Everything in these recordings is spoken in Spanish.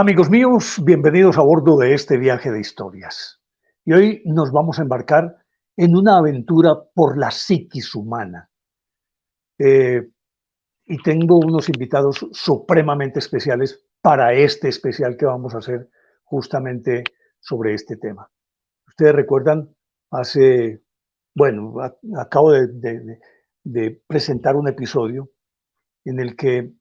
Amigos míos, bienvenidos a bordo de este viaje de historias. Y hoy nos vamos a embarcar en una aventura por la psiquis humana. Eh, y tengo unos invitados supremamente especiales para este especial que vamos a hacer justamente sobre este tema. Ustedes recuerdan, acabo de presentar un episodio en el que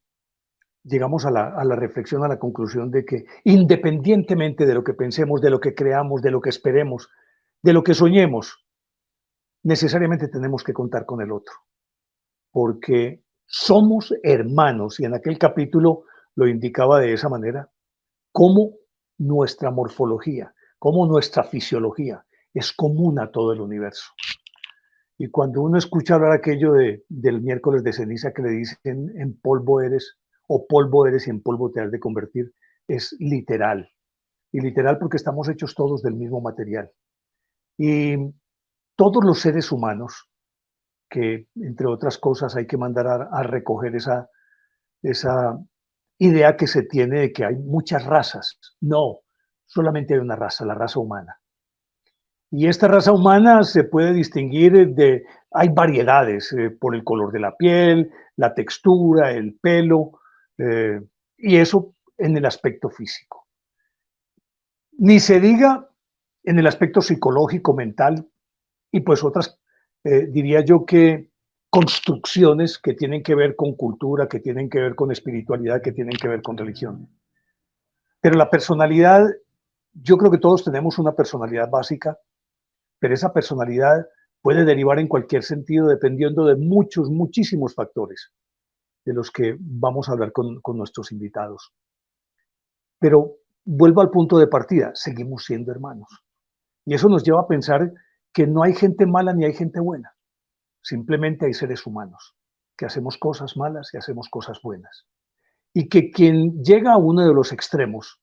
llegamos a la reflexión, a la conclusión de que independientemente de lo que pensemos, de lo que creamos, de lo que esperemos, de lo que soñemos, necesariamente tenemos que contar con el otro, porque somos hermanos y en aquel capítulo lo indicaba de esa manera, cómo nuestra morfología, cómo nuestra fisiología es común a todo el universo. Y cuando uno escucha hablar aquello del miércoles de ceniza que le dicen en polvo eres, o polvo eres y en polvo te has de convertir, es literal. Y literal porque estamos hechos todos del mismo material. Y todos los seres humanos, que entre otras cosas hay que mandar a recoger esa idea que se tiene de que hay muchas razas. No, solamente hay una raza, la raza humana. Y esta raza humana se puede distinguir hay variedades por el color de la piel, la textura, el pelo, y eso en el aspecto físico. Ni se diga en el aspecto psicológico, mental, y pues otras, diría yo que construcciones que tienen que ver con cultura, que tienen que ver con espiritualidad, que tienen que ver con religión. Pero la personalidad, yo creo que todos tenemos una personalidad básica, pero esa personalidad puede derivar en cualquier sentido dependiendo de muchísimos factores de los que vamos a hablar con nuestros invitados. Pero vuelvo al punto de partida, seguimos siendo hermanos. Y eso nos lleva a pensar que no hay gente mala ni hay gente buena. Simplemente hay seres humanos que hacemos cosas malas y hacemos cosas buenas. Y que quien llega a uno de los extremos,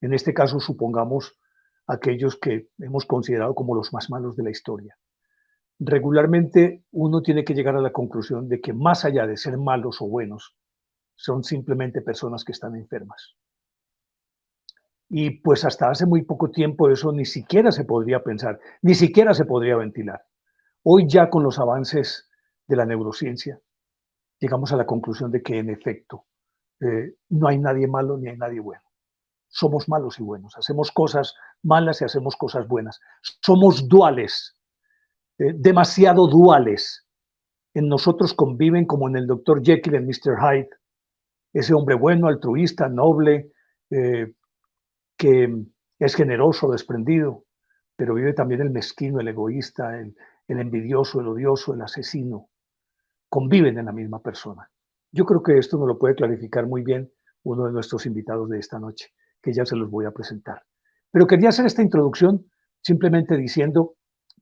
en este caso supongamos aquellos que hemos considerado como los más malos de la historia, regularmente uno tiene que llegar a la conclusión de que más allá de ser malos o buenos, son simplemente personas que están enfermas. Y pues hasta hace muy poco tiempo eso ni siquiera se podría pensar, ni siquiera se podría ventilar. Hoy ya con los avances de la neurociencia, llegamos a la conclusión de que en efecto no hay nadie malo ni hay nadie bueno. Somos malos y buenos, hacemos cosas malas y hacemos cosas buenas. Somos duales, demasiado duales. En nosotros conviven como en el Dr. Jekyll y Mr. Hyde, ese hombre bueno, altruista, noble, que es generoso, desprendido, pero vive también el mezquino, el egoísta, el envidioso, el odioso, el asesino. Conviven en la misma persona. Yo creo que esto nos lo puede clarificar muy bien uno de nuestros invitados de esta noche, que ya se los voy a presentar. Pero quería hacer esta introducción simplemente diciendo,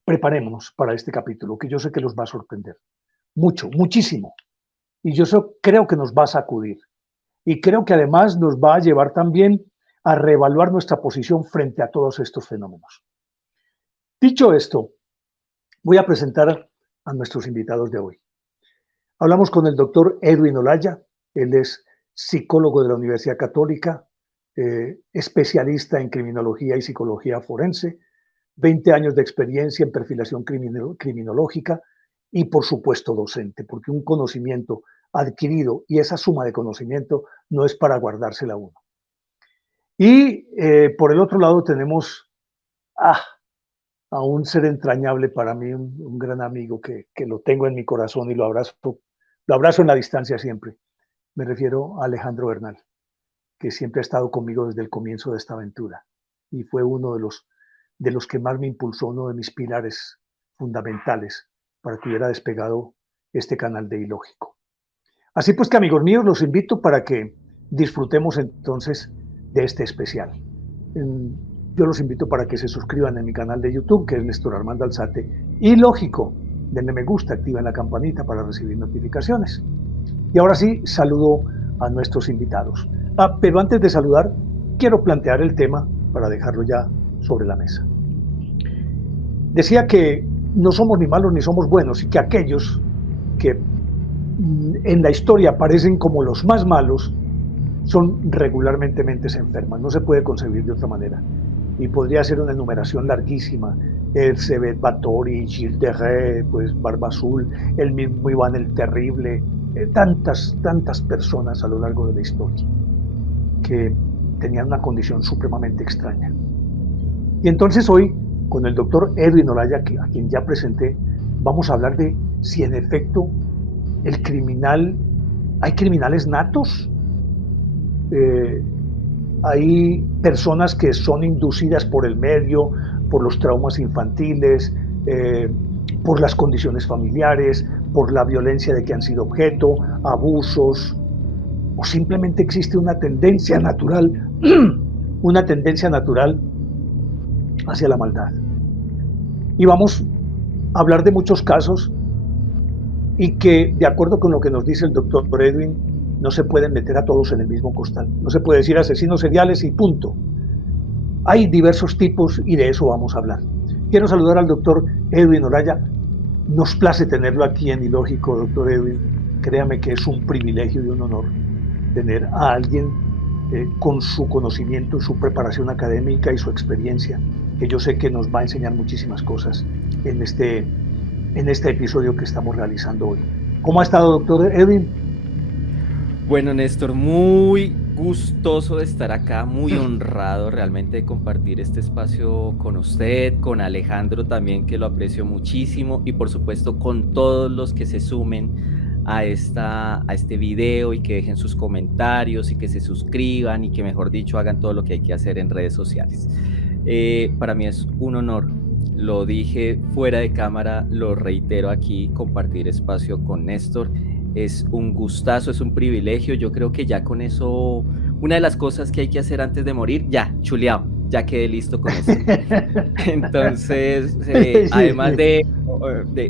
preparémonos para este capítulo, que yo sé que los va a sorprender. Mucho, muchísimo. Y yo creo que nos va a sacudir. Y creo que además nos va a llevar también a reevaluar nuestra posición frente a todos estos fenómenos. Dicho esto, voy a presentar a nuestros invitados de hoy. Hablamos con el doctor Edwin Olaya, él es psicólogo de la Universidad Católica, especialista en criminología y psicología forense, 20 años de experiencia en perfilación criminológica y por supuesto docente, porque un conocimiento adquirido y esa suma de conocimiento no es para guardársela uno. Y por el otro lado tenemos a un ser entrañable para mí, un gran amigo que lo tengo en mi corazón y lo abrazo en la distancia siempre. Me refiero a Alejandro Bernal, que siempre ha estado conmigo desde el comienzo de esta aventura y fue uno de los que más me impulsó, uno de mis pilares fundamentales para que hubiera despegado este canal de Ilógico. Así pues que, amigos míos, los invito para que disfrutemos entonces de este especial. Yo los invito para que se suscriban en mi canal de YouTube, que es Néstor Armando Alzate, y lógico, denle me gusta, activen la campanita para recibir notificaciones. Y ahora sí, saludo a nuestros invitados. Pero antes de saludar, quiero plantear el tema para dejarlo ya sobre la mesa. Decía que no somos ni malos ni somos buenos, y que aquellos que en la historia aparecen como los más malos, son regularmente mentes enfermas, no se puede concebir de otra manera. Y podría ser una enumeración larguísima. Erzsébet Báthory, Gilles de Rais, pues Barba Azul, el mismo Iván el Terrible, tantas personas a lo largo de la historia que tenían una condición supremamente extraña. Y entonces hoy, con el doctor Edwin Olaya, a quien ya presenté, vamos a hablar de si en efecto el criminal, hay criminales natos, hay personas que son inducidas por el medio, por los traumas infantiles, por las condiciones familiares, por la violencia de que han sido objeto, abusos, o simplemente existe una tendencia natural, una tendencia natural hacia la maldad. Y vamos a hablar de muchos casos y que, de acuerdo con lo que nos dice el doctor Edwin, no se pueden meter a todos en el mismo costal. No se puede decir asesinos seriales y punto. Hay diversos tipos y de eso vamos a hablar. Quiero saludar al doctor Edwin Olaya. Nos place tenerlo aquí en Ilógico, doctor Edwin. Créame que es un privilegio y un honor tener a alguien con su conocimiento, su preparación académica y su experiencia, que yo sé que nos va a enseñar muchísimas cosas en este episodio que estamos realizando hoy. ¿Cómo ha estado, doctor Edwin? Bueno, Néstor, muy gustoso de estar acá, muy honrado realmente de compartir este espacio con usted, con Alejandro también, que lo aprecio muchísimo, y por supuesto con todos los que se sumen a este video y que dejen sus comentarios y que se suscriban y que, mejor dicho, hagan todo lo que hay que hacer en redes sociales. Para mí es un honor, lo dije fuera de cámara, lo reitero aquí, compartir espacio con Néstor. Es un gustazo, es un privilegio. Yo creo que ya con eso, una de las cosas que hay que hacer antes de morir, ya, chuleado, ya quedé listo con eso. Entonces, además de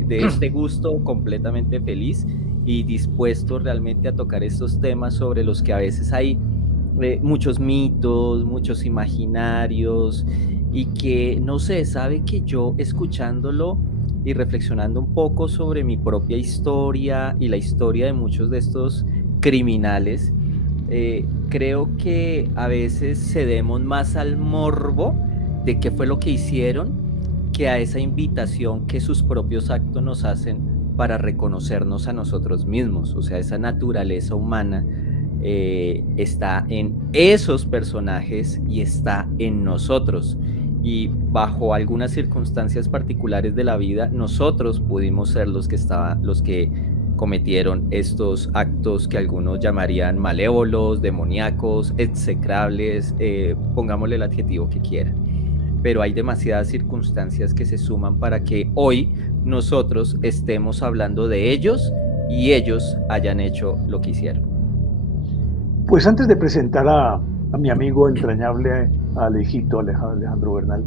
este gusto, completamente feliz y dispuesto realmente a tocar estos temas sobre los que a veces hay muchos mitos, muchos imaginarios, y que, no sé, sabe que yo escuchándolo y reflexionando un poco sobre mi propia historia y la historia de muchos de estos criminales, creo que a veces cedemos más al morbo de qué fue lo que hicieron que a esa invitación que sus propios actos nos hacen para reconocernos a nosotros mismos. O sea, esa naturaleza humana está en esos personajes y está en nosotros. Y bajo algunas circunstancias particulares de la vida, nosotros pudimos ser los que cometieron estos actos que algunos llamarían malévolos, demoníacos, execrables, pongámosle el adjetivo que quieran. Pero hay demasiadas circunstancias que se suman para que hoy nosotros estemos hablando de ellos y ellos hayan hecho lo que hicieron. Pues antes de presentar a mi amigo entrañable, a Alejito, Alejandro Bernal,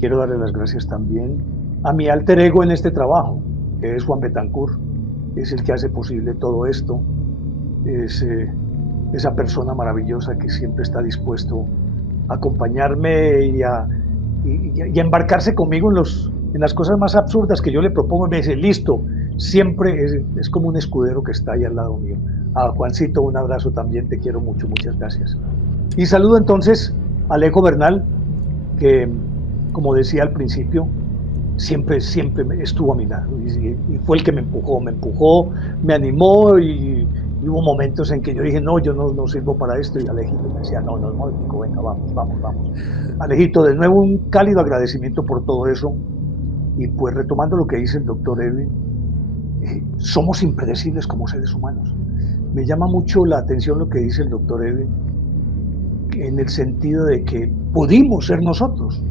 quiero darle las gracias también a mi alter ego en este trabajo, que es Juan Betancourt. Es el que hace posible todo esto. Es esa persona maravillosa que siempre está dispuesto a acompañarme y a embarcarse conmigo en las cosas más absurdas que yo le propongo. Me dice, listo, siempre es como un escudero que está ahí al lado mío. A Juancito, un abrazo también, te quiero mucho, muchas gracias. Y saludo entonces a Alejo Bernal, que, como decía al principio, siempre estuvo a mi lado y fue el que me empujó, me animó, y hubo momentos en que yo dije, no, yo no sirvo para esto, y Alejito me decía, no, Nico, venga, vamos. Alejito, de nuevo un cálido agradecimiento por todo eso. Y pues retomando lo que dice el doctor Edwin, somos impredecibles como seres humanos. Me llama mucho la atención lo que dice el doctor Edwin, en el sentido de que pudimos ser nosotros,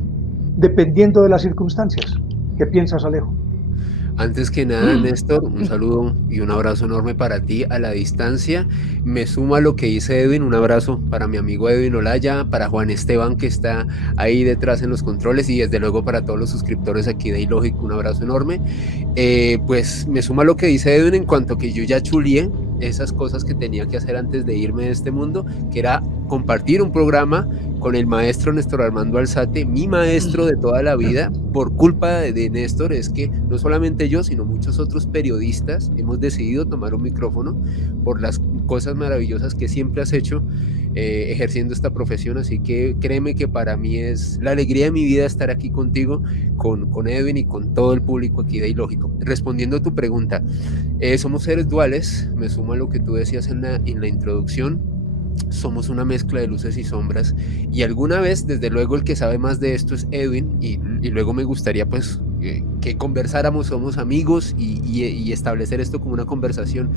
dependiendo de las circunstancias. ¿Qué piensas, Alejo? Antes que nada, Néstor, un saludo y un abrazo enorme para ti a la distancia. Me sumo a lo que dice Edwin, un abrazo para mi amigo Edwin Olaya, para Juan Esteban, que está ahí detrás en los controles, y desde luego para todos los suscriptores aquí de Ilógico, un abrazo enorme. Pues me sumo a lo que dice Edwin en cuanto que yo ya chulié esas cosas que tenía que hacer antes de irme de este mundo, que era compartir un programa con el maestro Néstor Armando Alzate, mi maestro de toda la vida. Por culpa de Néstor es que no solamente yo, sino muchos otros periodistas hemos decidido tomar un micrófono por las cosas maravillosas que siempre has hecho ejerciendo esta profesión, así que créeme que para mí es la alegría de mi vida estar aquí contigo, con Edwin y con todo el público aquí de Ilógico. Respondiendo a tu pregunta, somos seres duales, me sumo a lo que tú decías en la introducción. Somos una mezcla de luces y sombras, y alguna vez, desde luego, el que sabe más de esto es Edwin, y luego me gustaría pues que conversáramos, somos amigos, y establecer esto como una conversación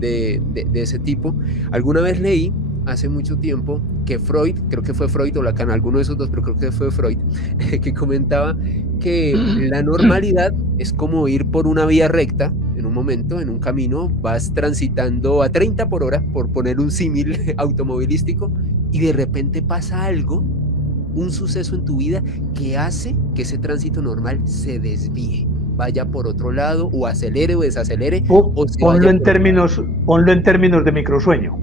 de ese tipo. Alguna vez leí hace mucho tiempo que Freud, creo que fue Freud o Lacan, alguno de esos dos, pero creo que fue Freud, que comentaba que la normalidad es como ir por una vía recta. En un momento, en un camino, vas transitando a 30 por hora, por poner un símil automovilístico, y de repente pasa algo, un suceso en tu vida que hace que ese tránsito normal se desvíe, vaya por otro lado, o acelere o desacelere, o se Ponlo vaya en por otro lado. ponlo en términos de microsueño.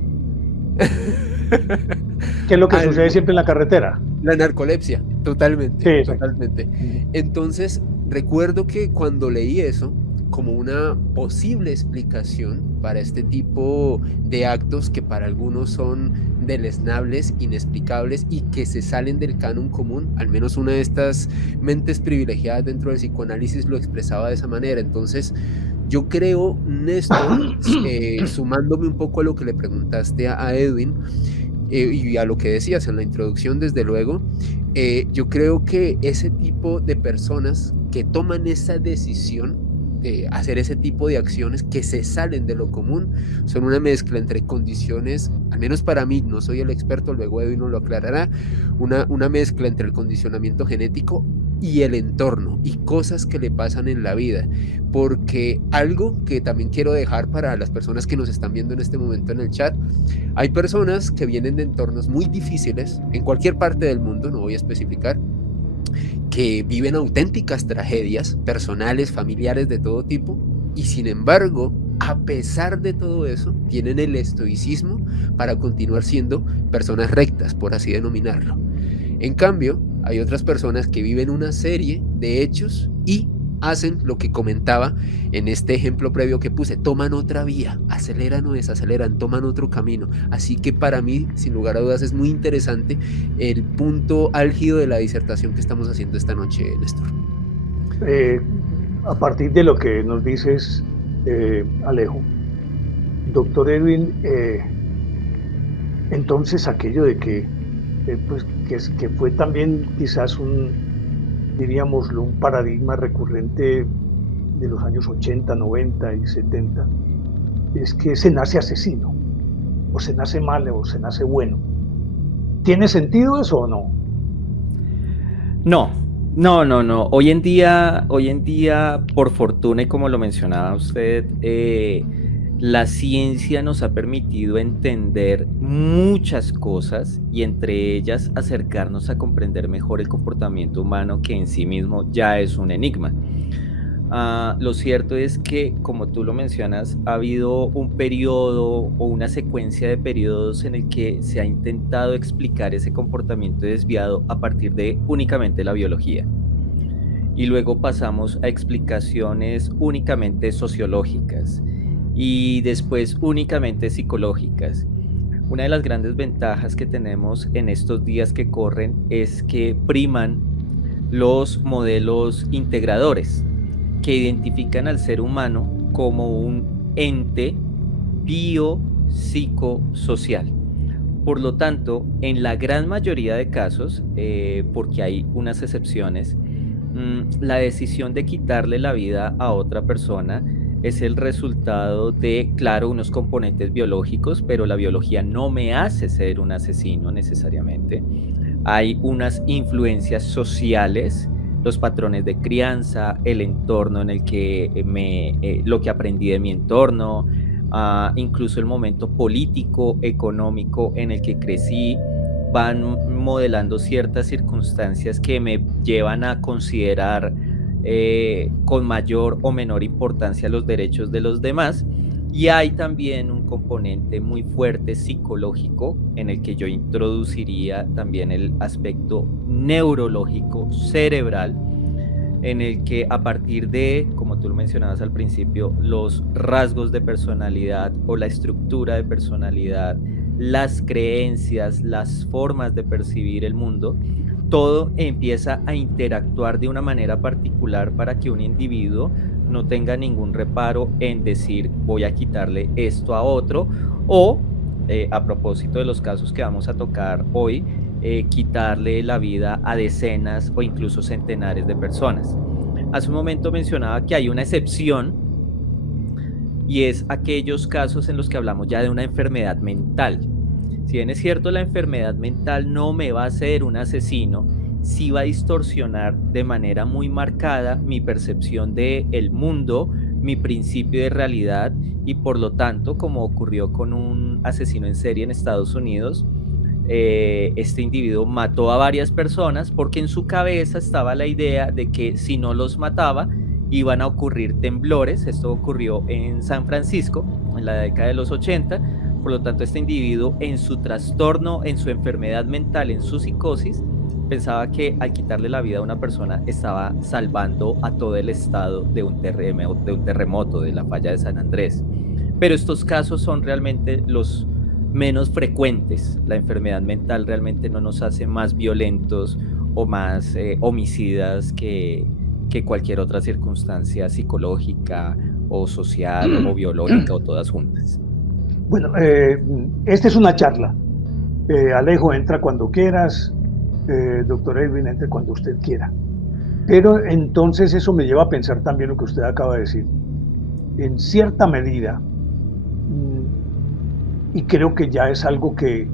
¿Qué es lo que sucede Algo. siempre en la carretera? La narcolepsia, totalmente, Sí, exacto. totalmente. Entonces, recuerdo que cuando leí eso, como una posible explicación para este tipo de actos que para algunos son deleznables, inexplicables y que se salen del canon común, al menos una de estas mentes privilegiadas dentro del psicoanálisis lo expresaba de esa manera. Entonces, yo creo, Néstor, sumándome un poco a lo que le preguntaste a Edwin, y a lo que decías en la introducción, desde luego, yo creo que ese tipo de personas que toman esa decisión de hacer ese tipo de acciones que se salen de lo común, son una mezcla entre condiciones, al menos para mí, no soy el experto, luego Edwin nos lo aclarará, una mezcla entre el condicionamiento genético y el entorno y cosas que le pasan en la vida, porque algo que también quiero dejar para las personas que nos están viendo en este momento en el chat: hay personas que vienen de entornos muy difíciles en cualquier parte del mundo, no voy a especificar, que viven auténticas tragedias personales, familiares, de todo tipo, y sin embargo, a pesar de todo eso, tienen el estoicismo para continuar siendo personas rectas, por así denominarlo. En cambio, hay otras personas que viven una serie de hechos y hacen lo que comentaba en este ejemplo previo que puse: toman otra vía, aceleran o desaceleran, toman otro camino. Así que para mí, sin lugar a dudas, es muy interesante el punto álgido de la disertación que estamos haciendo esta noche, Néstor. A partir de lo que nos dices, Alejo, doctor Edwin, entonces aquello de que, pues, que fue también quizás diríamoslo, un paradigma recurrente de los años 80, 90 y 70, es que se nace asesino, o se nace mal, o se nace bueno. ¿Tiene sentido eso o no? No, no, no, no. Hoy en día, por fortuna, y como lo mencionaba usted, la ciencia nos ha permitido entender muchas cosas, y entre ellas acercarnos a comprender mejor el comportamiento humano, que en sí mismo ya es un enigma. Lo cierto es que, como tú lo mencionas, ha habido un periodo o una secuencia de periodos en el que se ha intentado explicar ese comportamiento desviado a partir de únicamente la biología. Y luego pasamos a explicaciones únicamente sociológicas y después únicamente psicológicas. Una de las grandes ventajas que tenemos en estos días que corren es que priman los modelos integradores, que identifican al ser humano como un ente biopsicosocial. Por lo tanto, en la gran mayoría de casos, porque hay unas excepciones, la decisión de quitarle la vida a otra persona es el resultado de, claro, unos componentes biológicos, pero la biología no me hace ser un asesino necesariamente. Hay unas influencias sociales, los patrones de crianza, el entorno en el que lo que aprendí de mi entorno, incluso el momento político, económico en el que crecí, van modelando ciertas circunstancias que me llevan a considerar con mayor o menor importancia los derechos de los demás. Y hay también un componente muy fuerte psicológico, en el que yo introduciría también el aspecto neurológico cerebral, en el que a partir de, como tú lo mencionabas al principio, los rasgos de personalidad o la estructura de personalidad las creencias, las formas de percibir el mundo, todo empieza a interactuar de una manera particular para que un individuo no tenga ningún reparo en decir voy a quitarle esto a otro o, a propósito de los casos que vamos a tocar hoy, quitarle la vida a decenas o incluso centenares de personas. Hace un momento mencionaba que hay una excepción y es aquellos casos en los que hablamos ya de una enfermedad mental. Si bien es cierto, la enfermedad mental no me va a hacer un asesino, sí va a distorsionar de manera muy marcada mi percepción del mundo, mi principio de realidad y por lo tanto, como ocurrió con un asesino en serie en Estados Unidos, este individuo mató a varias personas porque en su cabeza estaba la idea de que si no los mataba iban a ocurrir temblores. Esto ocurrió en San Francisco en la década de los 80. Por lo tanto, este individuo en su trastorno, en su enfermedad mental, en su psicosis, pensaba que al quitarle la vida a una persona estaba salvando a todo el estado de un terremoto, de la falla de San Andrés. Pero estos casos son realmente los menos frecuentes. La enfermedad mental realmente no nos hace más violentos o más homicidas que cualquier otra circunstancia psicológica o social o biológica o todas juntas. Bueno, esta es una charla. Alejo, entra cuando quieras. Doctor Edwin, entre cuando usted quiera. Pero entonces eso me lleva a pensar también lo que usted acaba de decir. En cierta medida, y creo que ya es algo que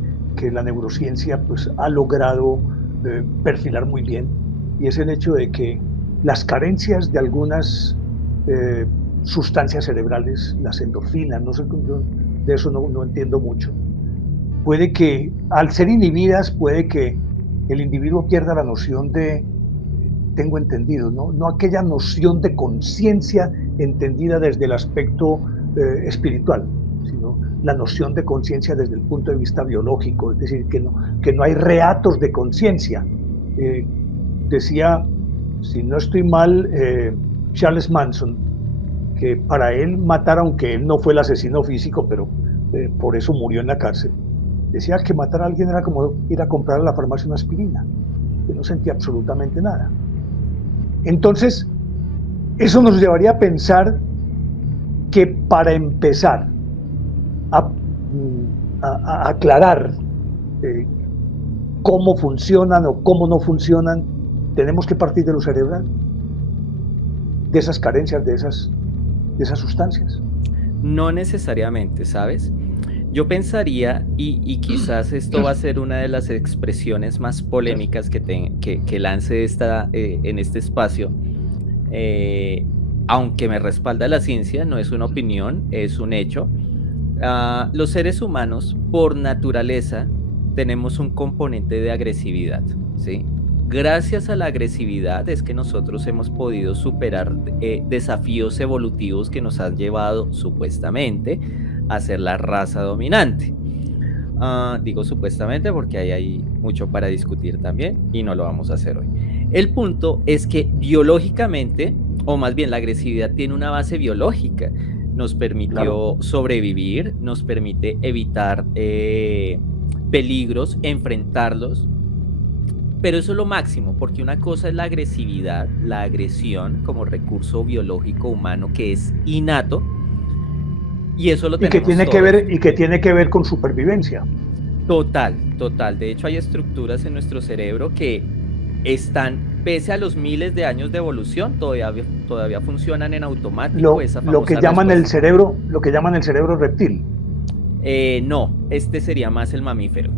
la neurociencia pues, ha logrado perfilar muy bien, y es el hecho de que las carencias de algunas sustancias cerebrales, las endorfinas, no sé, de eso no entiendo mucho, puede que al ser inhibidas, puede que el individuo pierda la noción de, tengo entendido, no aquella noción de conciencia entendida desde el aspecto espiritual, sino la noción de conciencia desde el punto de vista biológico, es decir, que no hay reatos de conciencia. Decía, si no estoy mal, Charles Manson, que para él matar, aunque él no fue el asesino físico, pero por eso murió en la cárcel, decía que matar a alguien era como ir a comprar a la farmacia una aspirina, que no sentía absolutamente nada. Entonces, eso nos llevaría a pensar que para empezar a aclarar cómo funcionan o cómo no funcionan, tenemos que partir de lo cerebral, de esas carencias, de esas sustancias. No necesariamente, ¿sabes? Yo pensaría, y quizás esto va a ser una de las expresiones más polémicas que lance en este espacio, aunque me respalda la ciencia, no es una opinión, es un hecho. Los seres humanos, por naturaleza, tenemos un componente de agresividad, ¿sí? Gracias a la agresividad es que nosotros hemos podido superar desafíos evolutivos que nos han llevado, supuestamente, a ser la raza dominante. Digo supuestamente porque ahí hay mucho para discutir también y no lo vamos a hacer hoy. El punto es que biológicamente, o más bien la agresividad tiene una base biológica. Nos permitió sobrevivir, nos permite evitar peligros, enfrentarlos, pero eso es lo máximo, porque una cosa es la agresividad, la agresión como recurso biológico humano que es innato, y eso lo tenemos y que tiene que ver con supervivencia. Total. De hecho, hay estructuras en nuestro cerebro que están, pese a los miles de años de evolución, todavía funcionan en automático. Lo que llaman el cerebro reptil. No, este sería más el mamífero.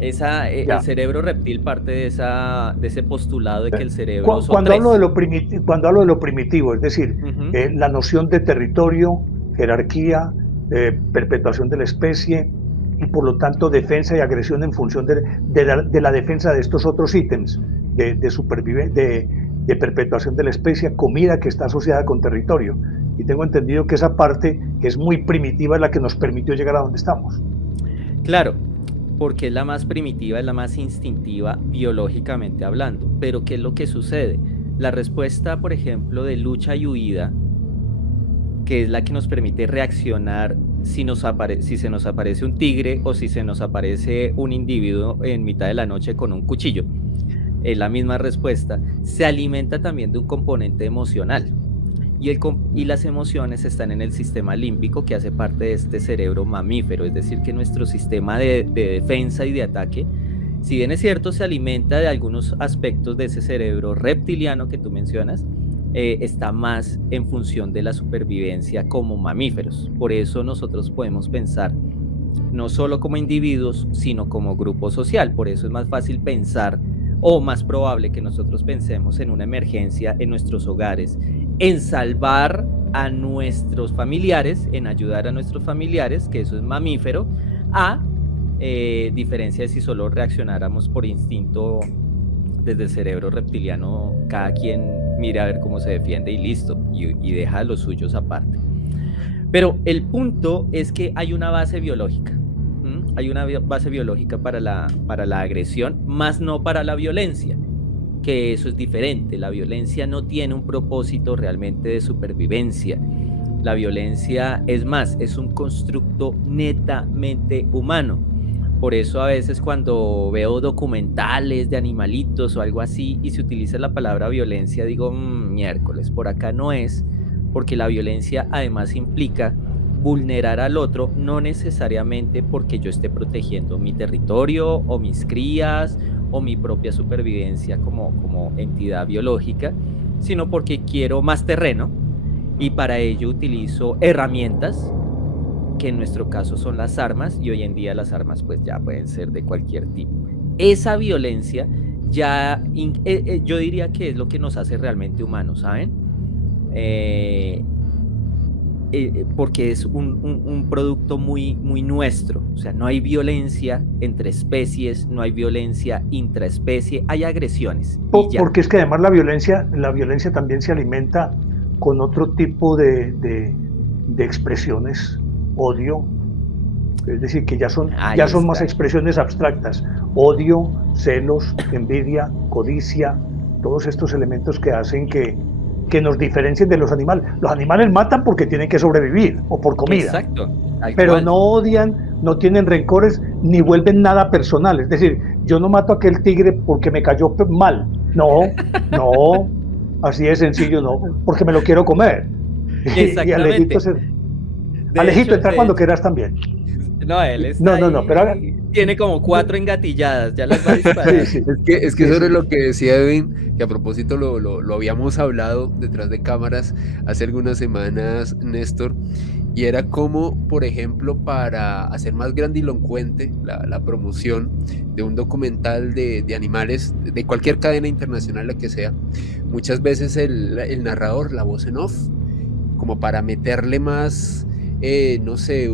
El cerebro reptil parte de ese postulado de que el cerebro cuando hablo de lo primitivo, es decir, la noción de territorio, jerarquía, perpetuación de la especie y por lo tanto defensa y agresión en función de la defensa de estos otros ítems de perpetuación de la especie, comida que está asociada con territorio. Y tengo entendido que esa parte, que es muy primitiva, es la que nos permitió llegar a donde estamos. Claro, porque es la más primitiva, es la más instintiva biológicamente hablando. Pero ¿qué es lo que sucede? La respuesta, por ejemplo, de lucha y huida, que es la que nos permite reaccionar si se nos aparece un tigre o si se nos aparece un individuo en mitad de la noche con un cuchillo. Es la misma respuesta. Se alimenta también de un componente emocional. Y las emociones están en el sistema límbico, que hace parte de este cerebro mamífero, es decir, que nuestro sistema de defensa y de ataque, si bien es cierto, se alimenta de algunos aspectos de ese cerebro reptiliano que tú mencionas, está más en función de la supervivencia como mamíferos. Por eso nosotros podemos pensar no solo como individuos, sino como grupo social. Por eso es más fácil pensar, o más probable que nosotros pensemos en una emergencia en nuestros hogares, en salvar a nuestros familiares, en ayudar a nuestros familiares, que eso es mamífero, a diferencia de si solo reaccionáramos por instinto desde el cerebro reptiliano, cada quien mira a ver cómo se defiende y listo, y deja a los suyos aparte. Pero el punto es que hay una base biológica. Hay una base biológica para la agresión, más no para la violencia, que eso es diferente. La violencia no tiene un propósito realmente de supervivencia. La violencia, es más, es un constructo netamente humano. Por eso a veces cuando veo documentales de animalitos o algo así y se utiliza la palabra violencia, digo, miércoles, por acá no es, porque la violencia además implica vulnerar al otro, no necesariamente porque yo esté protegiendo mi territorio o mis crías o mi propia supervivencia como entidad biológica, sino porque quiero más terreno y para ello utilizo herramientas, que en nuestro caso son las armas, y hoy en día las armas pues ya pueden ser de cualquier tipo. Esa violencia ya, yo diría que es lo que nos hace realmente humanos, ¿saben? Porque es un producto muy, muy nuestro. O sea, no hay violencia entre especies, no hay violencia intraespecie, hay agresiones. Porque es que además la violencia también se alimenta con otro tipo de expresiones. Odio, es decir, que ya son más expresiones abstractas. Odio, celos, envidia, codicia, todos estos elementos que hacen que nos diferencien de los animales. Los animales matan porque tienen que sobrevivir o por comida. Exacto. Pero no odian, no tienen rencores, ni vuelven nada personal. Es decir, yo no mato a aquel tigre porque me cayó mal. No, así de sencillo, no, porque me lo quiero comer. Exactamente. Alejito, entra cuando quieras también. No, él está pero tiene como 4 engatilladas, ya las va a disparar. Sí. Es que sobre lo que decía Edwin, que a propósito lo habíamos hablado detrás de cámaras hace algunas semanas, Néstor, y era como, por ejemplo, para hacer más grandilocuente la promoción de un documental de animales, de cualquier cadena internacional, la que sea, muchas veces el narrador, la voz en off, como para meterle más, no sé,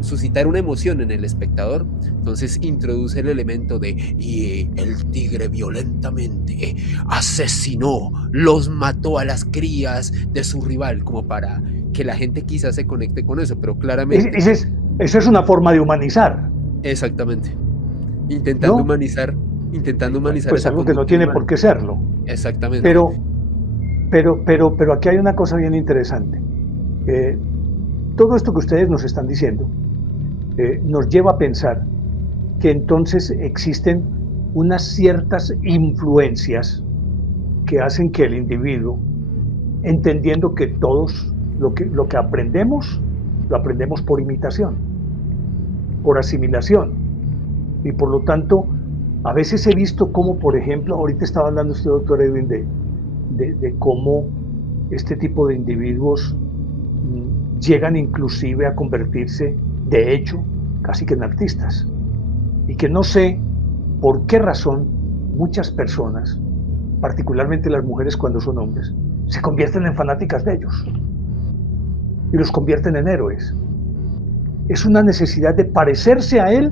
suscitar una emoción en el espectador, entonces introduce el elemento de y el tigre violentamente asesinó, los mató a las crías de su rival, como para que la gente quizás se conecte con eso, pero claramente... Esa es una forma de humanizar. Exactamente. Intentando humanizar pues algo que no tiene por qué serlo. Exactamente. Pero aquí hay una cosa bien interesante. Todo esto que ustedes nos están diciendo nos lleva a pensar que entonces existen unas ciertas influencias que hacen que el individuo, entendiendo que todos lo que aprendemos, lo aprendemos por imitación, por asimilación, y por lo tanto, a veces he visto cómo, por ejemplo, ahorita estaba hablando usted, doctor Edwin, de cómo este tipo de individuos llegan inclusive a convertirse, de hecho, casi que en artistas. Y que no sé por qué razón muchas personas, particularmente las mujeres cuando son hombres, se convierten en fanáticas de ellos y los convierten en héroes. ¿Es una necesidad de parecerse a él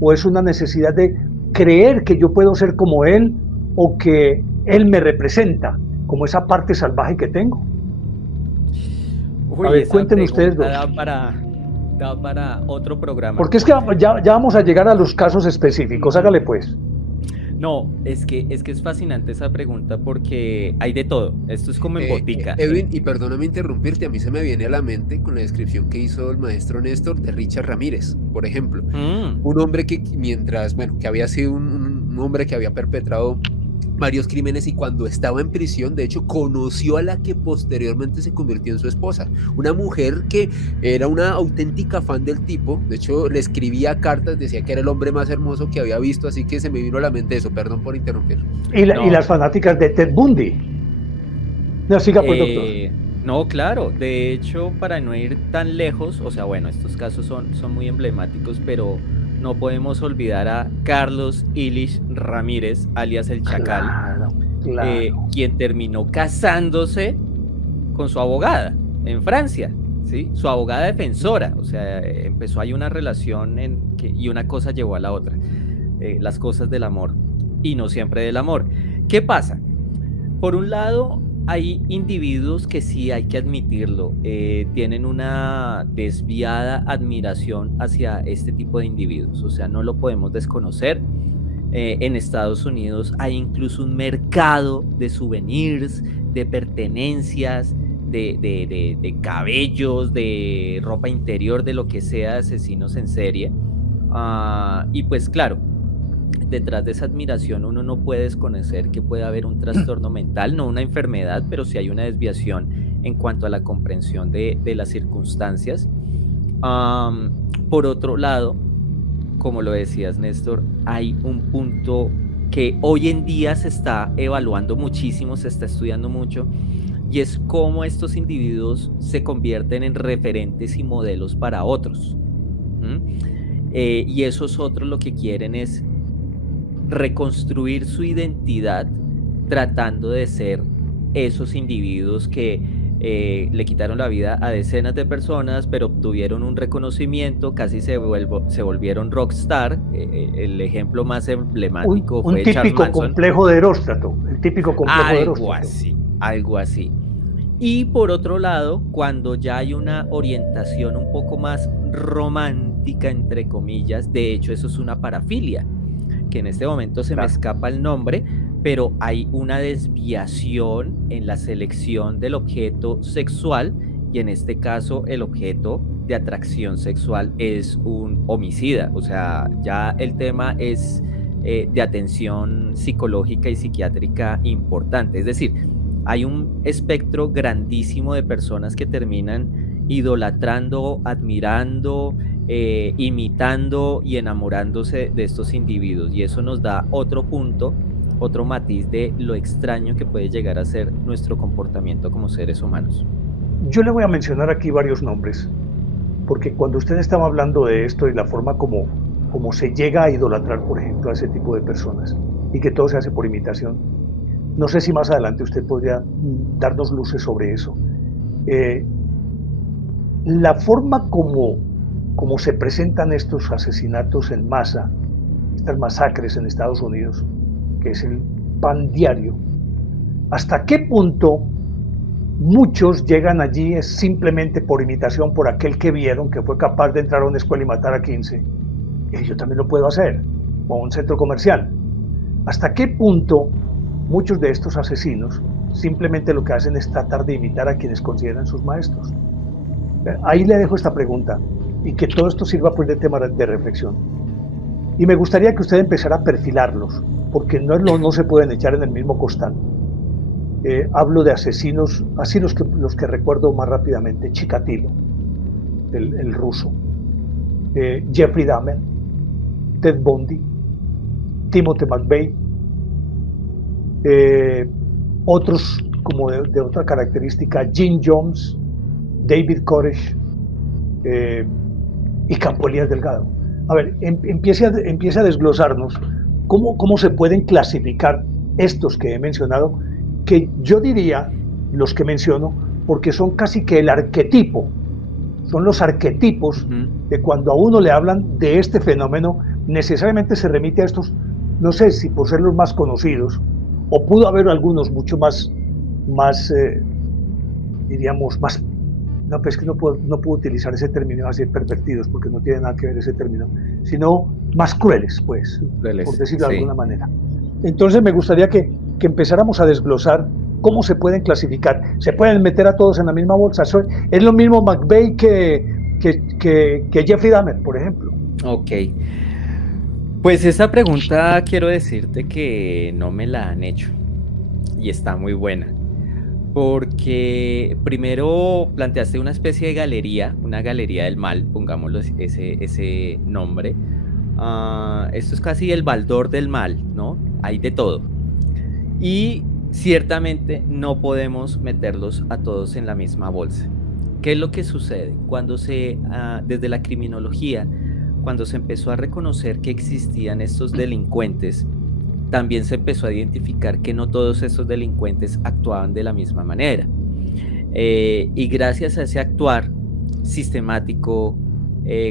o es una necesidad de creer que yo puedo ser como él o que él me representa como esa parte salvaje que tengo? Uy, a ver, cuéntenme ustedes dos. Da para otro programa. Porque es que ya vamos a llegar a los casos específicos, hágale pues. No, es fascinante esa pregunta porque hay de todo. Esto es como en botica. Edwin, y perdóname interrumpirte, a mí se me viene a la mente con la descripción que hizo el maestro Néstor de Richard Ramírez, por ejemplo. Un hombre que que había sido un hombre que había perpetrado varios crímenes y cuando estaba en prisión, de hecho, conoció a la que posteriormente se convirtió en su esposa. Una mujer que era una auténtica fan del tipo, de hecho, le escribía cartas, decía que era el hombre más hermoso que había visto, así que se me vino a la mente eso, perdón por interrumpir. Y las fanáticas de Ted Bundy. No, siga pues, doctor. No, claro, de hecho, para no ir tan lejos, o sea, bueno, estos casos son muy emblemáticos, pero no podemos olvidar a Carlos Illich Ramírez, alias el Chacal, Claro. quien terminó casándose con su abogada en Francia, ¿sí? Su abogada defensora, o sea, empezó ahí una relación y una cosa llevó a la otra, las cosas del amor, y no siempre del amor. ¿Qué pasa? Por un lado, hay individuos que sí, hay que admitirlo, tienen una desviada admiración hacia este tipo de individuos, o sea, no lo podemos desconocer. En Estados Unidos hay incluso un mercado de souvenirs, de pertenencias, de cabellos, de ropa interior, de lo que sea, de asesinos en serie. Y pues claro, detrás de esa admiración uno no puede desconocer que puede haber un trastorno mental, no una enfermedad, pero sí hay una desviación en cuanto a la comprensión de las circunstancias. Por otro lado, como lo decías, Néstor, hay un punto que hoy en día se está evaluando muchísimo, se está estudiando mucho, y es cómo estos individuos se convierten en referentes y modelos para otros. Y esos otros lo que quieren es reconstruir su identidad tratando de ser esos individuos que le quitaron la vida a decenas de personas, pero obtuvieron un reconocimiento, casi se volvieron rockstar. El ejemplo más emblemático fue Charles Manson. Un típico complejo de Eróstrato, el típico complejo de Eróstrato. Algo así. Y por otro lado, cuando ya hay una orientación un poco más romántica, entre comillas, de hecho eso es una parafilia, que en este momento me escapa el nombre, pero hay una desviación en la selección del objeto sexual, y en este caso el objeto de atracción sexual es un homicida, o sea, ya el tema es de atención psicológica y psiquiátrica importante, es decir, hay un espectro grandísimo de personas que terminan idolatrando, admirando, imitando y enamorándose de estos individuos, y eso nos da otro punto, otro matiz de lo extraño que puede llegar a ser nuestro comportamiento como seres humanos. Yo le voy a mencionar aquí varios nombres, porque cuando usted estaba hablando de esto y la forma como se llega a idolatrar, por ejemplo, a ese tipo de personas, y que todo se hace por imitación, no sé si más adelante usted podría darnos luces sobre eso. La forma como se presentan estos asesinatos en masa, estas masacres en Estados Unidos, que es el pan diario, ¿hasta qué punto muchos llegan allí es simplemente por imitación, por aquel que vieron que fue capaz de entrar a una escuela y matar a 15? Y yo también lo puedo hacer, o a un centro comercial. ¿Hasta qué punto muchos de estos asesinos simplemente lo que hacen es tratar de imitar a quienes consideran sus maestros? Ahí le dejo esta pregunta, y que todo esto sirva pues de tema de reflexión. Y me gustaría que usted empezara a perfilarlos, porque no se pueden echar en el mismo costal. Hablo de asesinos, así los que recuerdo más rápidamente: Chikatilo, el ruso, Jeffrey Dahmer, Ted Bundy, Timothy McVeigh, otros como de otra característica, Jim Jones, David Koresh y Campo Elías Delgado. A ver, empiece a desglosarnos cómo se pueden clasificar estos que he mencionado, que yo diría los que menciono, porque son casi que el arquetipo, son los arquetipos de cuando a uno le hablan de este fenómeno, necesariamente se remite a estos, no sé si por ser los más conocidos, o pudo haber algunos mucho más diríamos, más, no, pues es que no puedo utilizar ese término, así pervertidos, porque no tiene nada que ver ese término, sino más crueles, pues, por decirlo de alguna manera. Entonces me gustaría que empezáramos a desglosar cómo se pueden clasificar. Se pueden meter a todos en la misma bolsa. Es lo mismo McVeigh que Jeffrey Dahmer, por ejemplo. Ok. Pues esa pregunta quiero decirte que no me la han hecho y está muy buena. Porque primero planteaste una especie de galería, una galería del mal, pongámoslo ese nombre. Esto es casi el baldor del mal, ¿no? Hay de todo. Y ciertamente no podemos meterlos a todos en la misma bolsa. ¿Qué es lo que sucede? Cuando desde la criminología, cuando se empezó a reconocer que existían estos delincuentes, también se empezó a identificar que no todos esos delincuentes actuaban de la misma manera. Y gracias a ese actuar sistemático,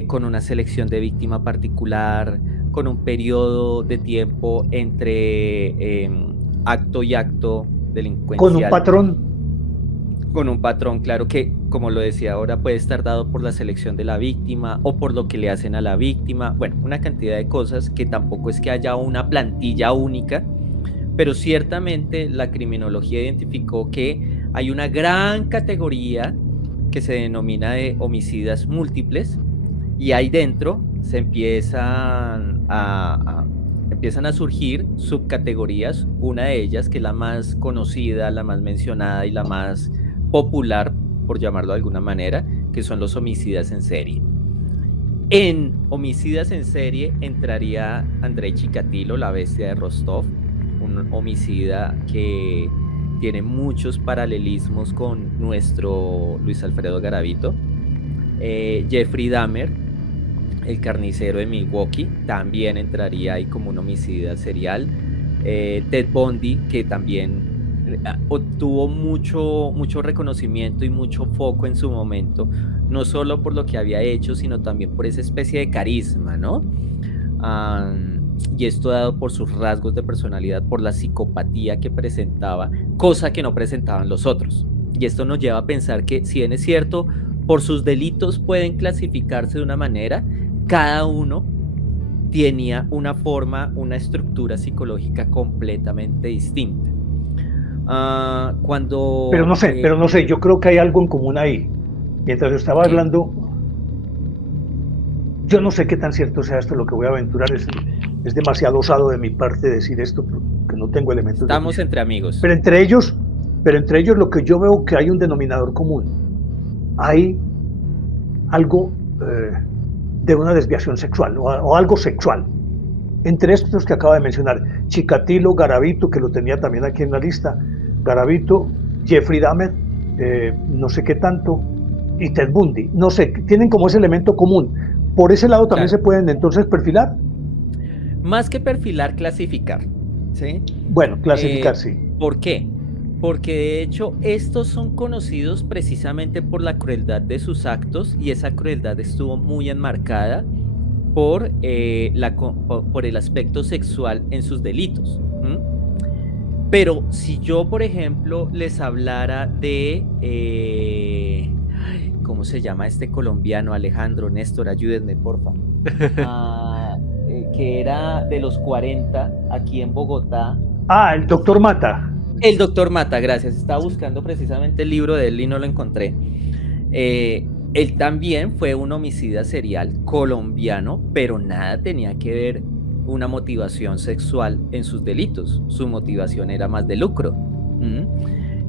con una selección de víctima particular, con un periodo de tiempo entre acto y acto delincuencial. Con un patrón. Con un patrón, claro, que, como lo decía ahora, puede estar dado por la selección de la víctima o por lo que le hacen a la víctima. Bueno, una cantidad de cosas que tampoco es que haya una plantilla única, pero ciertamente la criminología identificó que hay una gran categoría que se denomina de homicidas múltiples, y ahí dentro se empiezan a surgir subcategorías. Una de ellas, que es la más conocida, la más mencionada y la más popular, por llamarlo de alguna manera, que son los homicidas en serie. En homicidas en serie entraría Andrei Chikatilo, la bestia de Rostov, un homicida que tiene muchos paralelismos con nuestro Luis Alfredo Garavito. Jeffrey Dahmer, el carnicero de Milwaukee, también entraría ahí como un homicida serial. Ted Bundy, que también obtuvo mucho reconocimiento y mucho foco en su momento, no solo por lo que había hecho, sino también por esa especie de carisma, ¿no? Y esto dado por sus rasgos de personalidad, por la psicopatía que presentaba, cosa que no presentaban los otros. Y esto nos lleva a pensar que, si bien es cierto, por sus delitos pueden clasificarse de una manera, cada uno tenía una forma, una estructura psicológica completamente distinta. Pero no sé, yo creo que hay algo en común ahí. Mientras yo estaba hablando, yo no sé qué tan cierto sea esto, lo que voy a aventurar es demasiado osado de mi parte decir esto, porque no tengo elementos. Estamos entre amigos. Pero entre ellos lo que yo veo que hay un denominador común. Hay algo de una desviación sexual o algo sexual. Entre estos que acaba de mencionar, Chikatilo, Garavito, que lo tenía también aquí en la lista, Garavito, Jeffrey Dahmer, no sé qué tanto, y Ted Bundy, no sé, tienen como ese elemento común. Por ese lado también se pueden entonces perfilar. Más que perfilar, clasificar, ¿sí? Bueno, clasificar, sí. ¿Por qué? Porque de hecho estos son conocidos precisamente por la crueldad de sus actos, y esa crueldad estuvo muy enmarcada por el aspecto sexual en sus delitos. Pero si yo, por ejemplo, les hablara de... ¿cómo se llama este colombiano? Alejandro, Néstor, ayúdenme, porfa. Que era de los 40, aquí en Bogotá. El doctor Mata. El doctor Mata, gracias. Estaba buscando precisamente el libro de él y no lo encontré. Él también fue un homicida serial colombiano, pero nada tenía que ver una motivación sexual en sus delitos. Su motivación era más de lucro.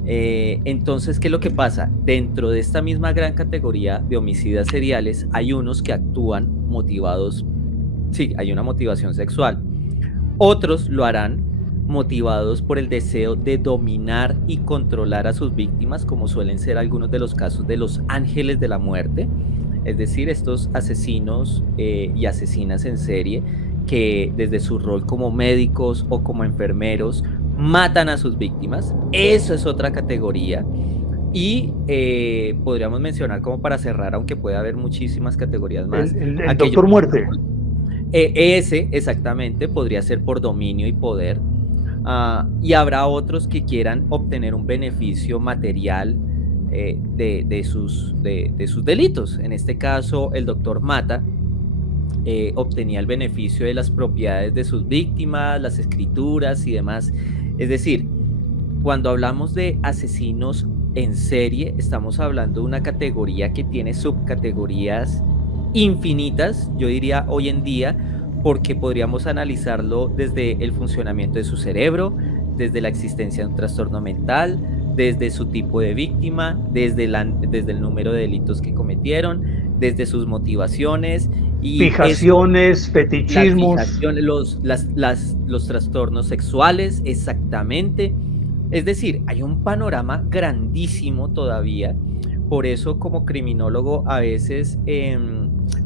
Entonces, ¿qué es lo que pasa? Dentro de esta misma gran categoría de homicidas seriales, hay unos que actúan motivados, sí, hay una motivación sexual. Otros lo harán motivados por el deseo de dominar y controlar a sus víctimas, como suelen ser algunos de los casos de los ángeles de la muerte, es decir, estos asesinos y asesinas en serie que desde su rol como médicos o como enfermeros matan a sus víctimas. Eso es otra categoría. Y podríamos mencionar, como para cerrar, aunque puede haber muchísimas categorías más, el doctor muerte. Ese exactamente podría ser por dominio y poder. Y habrá otros que quieran obtener un beneficio material de sus delitos. En este caso, el doctor Mata obtenía el beneficio de las propiedades de sus víctimas, las escrituras y demás. Es decir, cuando hablamos de asesinos en serie, estamos hablando de una categoría que tiene subcategorías infinitas, yo diría hoy en día, porque podríamos analizarlo desde el funcionamiento de su cerebro, desde la existencia de un trastorno mental, desde su tipo de víctima, desde el número de delitos que cometieron, desde sus motivaciones y fijaciones, fetichismos. las fijaciones, los trastornos sexuales, exactamente. Es decir, hay un panorama grandísimo todavía. Por eso, como criminólogo, a veces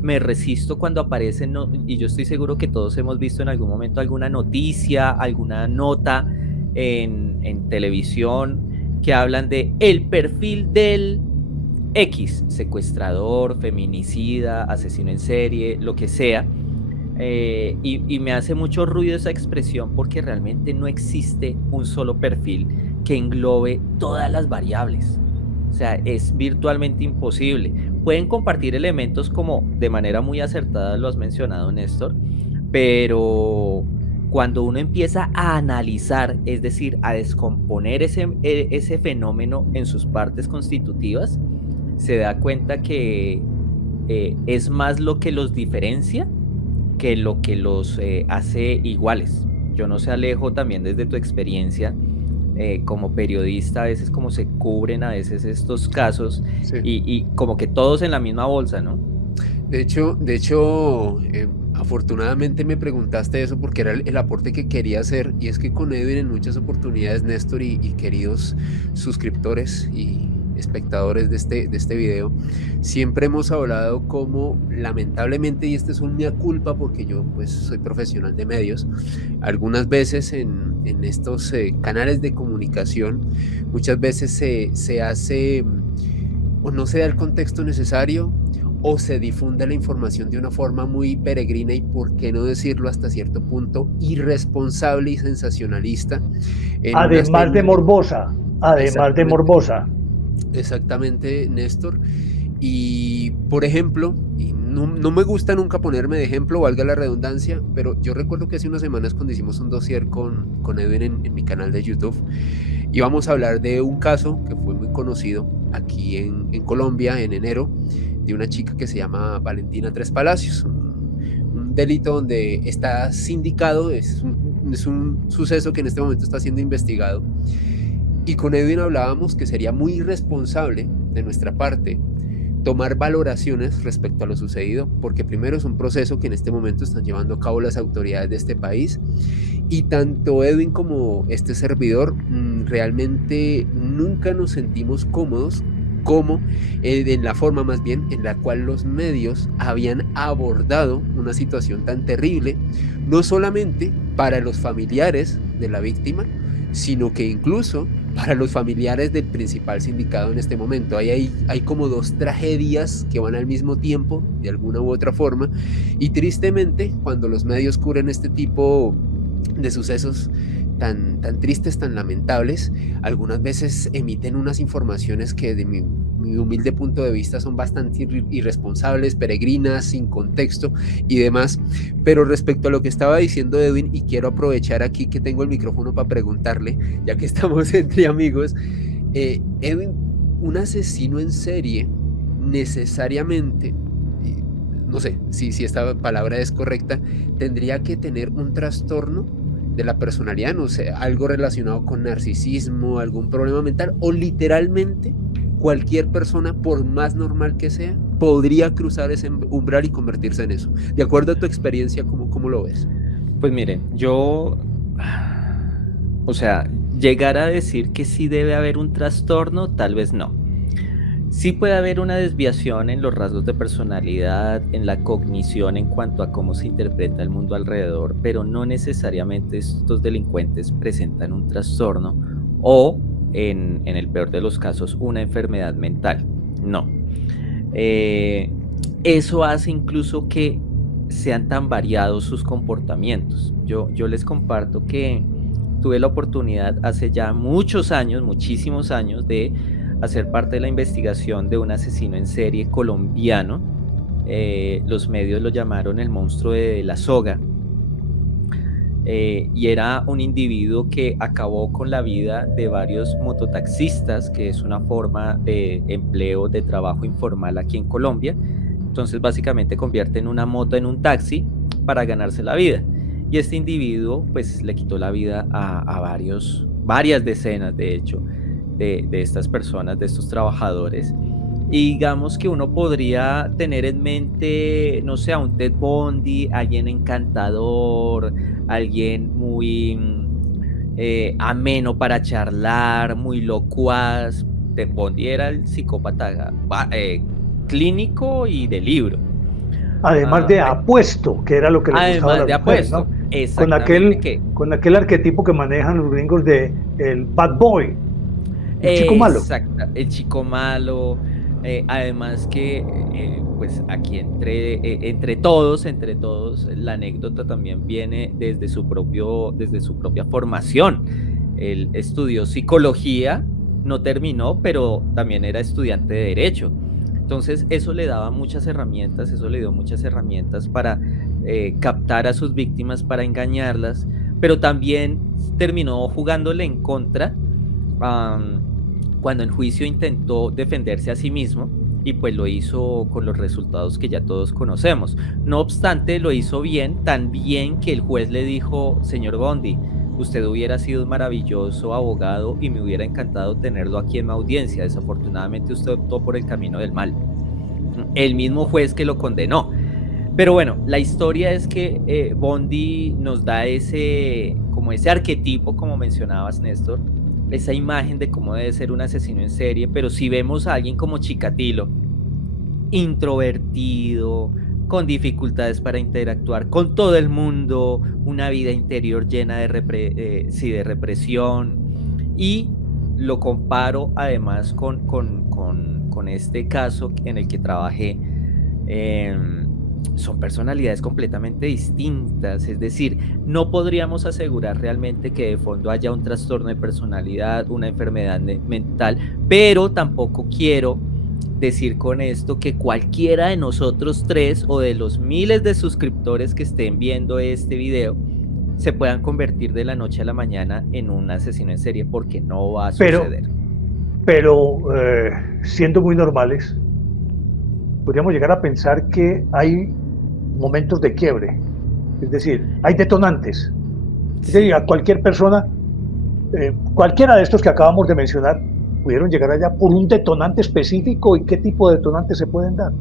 me resisto cuando aparecen, y yo estoy seguro que todos hemos visto en algún momento alguna noticia, alguna nota en televisión que hablan de el perfil del X, secuestrador, feminicida, asesino en serie, lo que sea. Y me hace mucho ruido esa expresión porque realmente no existe un solo perfil que englobe todas las variables. O sea, es virtualmente imposible. Pueden compartir elementos como de manera muy acertada lo has mencionado, Néstor, pero cuando uno empieza a analizar, es decir, a descomponer ese fenómeno en sus partes constitutivas, se da cuenta que es más lo que los diferencia que lo que los hace iguales. Yo no sé, Alejo, también desde tu experiencia como periodista, a veces como se cubren a veces estos casos, Sí. y como que todos en la misma bolsa, ¿no? De hecho, afortunadamente me preguntaste eso porque era el aporte que quería hacer, y es que con Edwin en muchas oportunidades, Néstor y queridos suscriptores y espectadores de este video, siempre hemos hablado como, lamentablemente, y este es un mea culpa porque yo pues soy profesional de medios, algunas veces en estos canales de comunicación, muchas veces se hace o no se da el contexto necesario, o se difunde la información de una forma muy peregrina y, por qué no decirlo, hasta cierto punto irresponsable y sensacionalista. Además de morbosa, Exactamente, Néstor. Y, por ejemplo, y no me gusta nunca ponerme de ejemplo, valga la redundancia, pero yo recuerdo que hace unas semanas, cuando hicimos un dossier con Edwin en mi canal de YouTube, íbamos a hablar de un caso que fue muy conocido aquí en Colombia en enero, de una chica que se llama Valentina Tres Palacios, un delito donde está sindicado, es un suceso que en este momento está siendo investigado, y con Edwin hablábamos que sería muy irresponsable de nuestra parte tomar valoraciones respecto a lo sucedido, porque primero es un proceso que en este momento están llevando a cabo las autoridades de este país, y tanto Edwin como este servidor realmente nunca nos sentimos cómodos como en la forma más bien en la cual los medios habían abordado una situación tan terrible, no solamente para los familiares de la víctima, sino que incluso para los familiares del principal sindicado en este momento. Hay como dos tragedias que van al mismo tiempo, de alguna u otra forma, y tristemente, cuando los medios cubren este tipo de sucesos tan tristes, tan lamentables, algunas veces emiten unas informaciones que, de mi humilde punto de vista, son bastante irresponsables, peregrinas, sin contexto y demás. Pero respecto a lo que estaba diciendo Edwin, y quiero aprovechar aquí que tengo el micrófono para preguntarle, ya que estamos entre amigos, Edwin, un asesino en serie necesariamente, no sé si esta palabra es correcta, tendría que tener un trastorno de la personalidad, no sé, algo relacionado con narcisismo, algún problema mental, o literalmente cualquier persona, por más normal que sea, podría cruzar ese umbral y convertirse en eso. De acuerdo a tu experiencia, ¿cómo lo ves? Pues miren, yo, o sea, llegar a decir que sí debe haber un trastorno, tal vez no. Sí puede haber una desviación en los rasgos de personalidad, en la cognición en cuanto a cómo se interpreta el mundo alrededor, pero no necesariamente estos delincuentes presentan un trastorno o, en el peor de los casos, una enfermedad mental. No. Eso hace incluso que sean tan variados sus comportamientos. Yo les comparto que tuve la oportunidad hace ya muchos años, muchísimos años, de hacer parte de la investigación de un asesino en serie colombiano los medios lo llamaron el monstruo de la soga. Y era un individuo que acabó con la vida de varios mototaxistas, que es una forma de empleo de trabajo informal aquí en Colombia. Entonces básicamente convierten una moto en un taxi para ganarse la vida. Y este individuo pues le quitó la vida a varias decenas de hecho de estas personas, de estos trabajadores. Y digamos que uno podría tener en mente, no sé, a un Ted Bundy, alguien encantador, alguien muy ameno para charlar, muy locuaz. Ted Bundy era el psicópata clínico y de libro. Además de apuesto, que era lo que le gustaba a las mujeres, ¿no? Con aquel arquetipo que manejan los gringos de el bad boy, el chico malo. Exacto, el chico malo. Además que pues aquí entre todos, la anécdota también viene desde su propia formación. Él estudió psicología, no terminó, pero también era estudiante de derecho. Entonces eso le daba muchas herramientas, eso le dio muchas herramientas para captar a sus víctimas, para engañarlas, pero también terminó jugándole en contra cuando en juicio intentó defenderse a sí mismo, y pues lo hizo con los resultados que ya todos conocemos. No obstante, lo hizo bien, tan bien que el juez le dijo: señor Bundy, usted hubiera sido un maravilloso abogado y me hubiera encantado tenerlo aquí en mi audiencia. Desafortunadamente usted optó por el camino del mal. El mismo juez que lo condenó. Pero bueno, la historia es que Bundy nos da ese arquetipo, como mencionabas, Néstor, esa imagen de cómo debe ser un asesino en serie. Pero si vemos a alguien como Chikatilo, introvertido, con dificultades para interactuar con todo el mundo, una vida interior llena de represión, y lo comparo además con este caso en el que trabajé, son personalidades completamente distintas. Es decir, no podríamos asegurar realmente que de fondo haya un trastorno de personalidad, una enfermedad mental, pero tampoco quiero decir con esto que cualquiera de nosotros tres o de los miles de suscriptores que estén viendo este video se puedan convertir de la noche a la mañana en un asesino en serie, porque no va a suceder. Pero siendo muy normales, podríamos llegar a pensar que hay momentos de quiebre, es decir, hay detonantes. Es decir, a cualquier persona, cualquiera de estos que acabamos de mencionar, pudieron llegar allá por un detonante específico. ¿Y qué tipo de detonantes se pueden dar?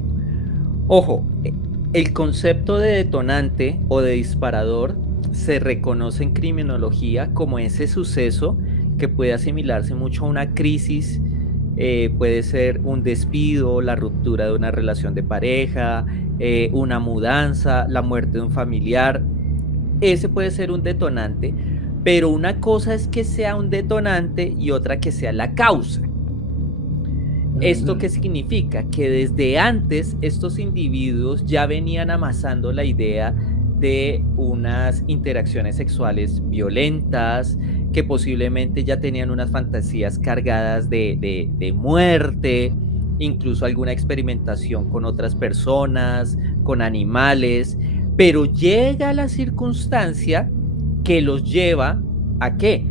Ojo, el concepto de detonante o de disparador se reconoce en criminología como ese suceso que puede asimilarse mucho a una crisis. Puede ser un despido, la ruptura de una relación de pareja, una mudanza, la muerte de un familiar. Ese puede ser un detonante, pero una cosa es que sea un detonante y otra que sea la causa. ¿Esto qué significa? Que desde antes estos individuos ya venían amasando la idea de unas interacciones sexuales violentas, que posiblemente ya tenían unas fantasías cargadas de muerte, incluso alguna experimentación con otras personas, con animales, pero llega la circunstancia que los lleva ¿a qué?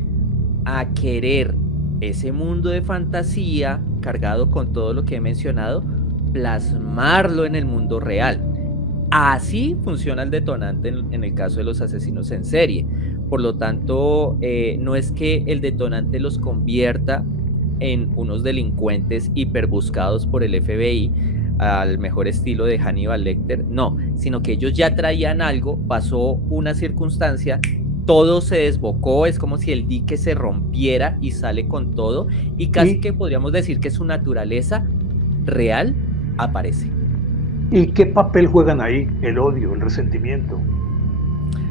A querer ese mundo de fantasía cargado con todo lo que he mencionado, plasmarlo en el mundo real. Así funciona el detonante en el caso de los asesinos en serie. Por lo tanto, no es que el detonante los convierta en unos delincuentes hiperbuscados por el FBI al mejor estilo de Hannibal Lecter, no, sino que ellos ya traían algo, pasó una circunstancia, todo se desbocó, es como si el dique se rompiera y sale con todo, y casi que podríamos decir que su naturaleza real aparece. ¿Y qué papel juegan ahí el odio, el resentimiento?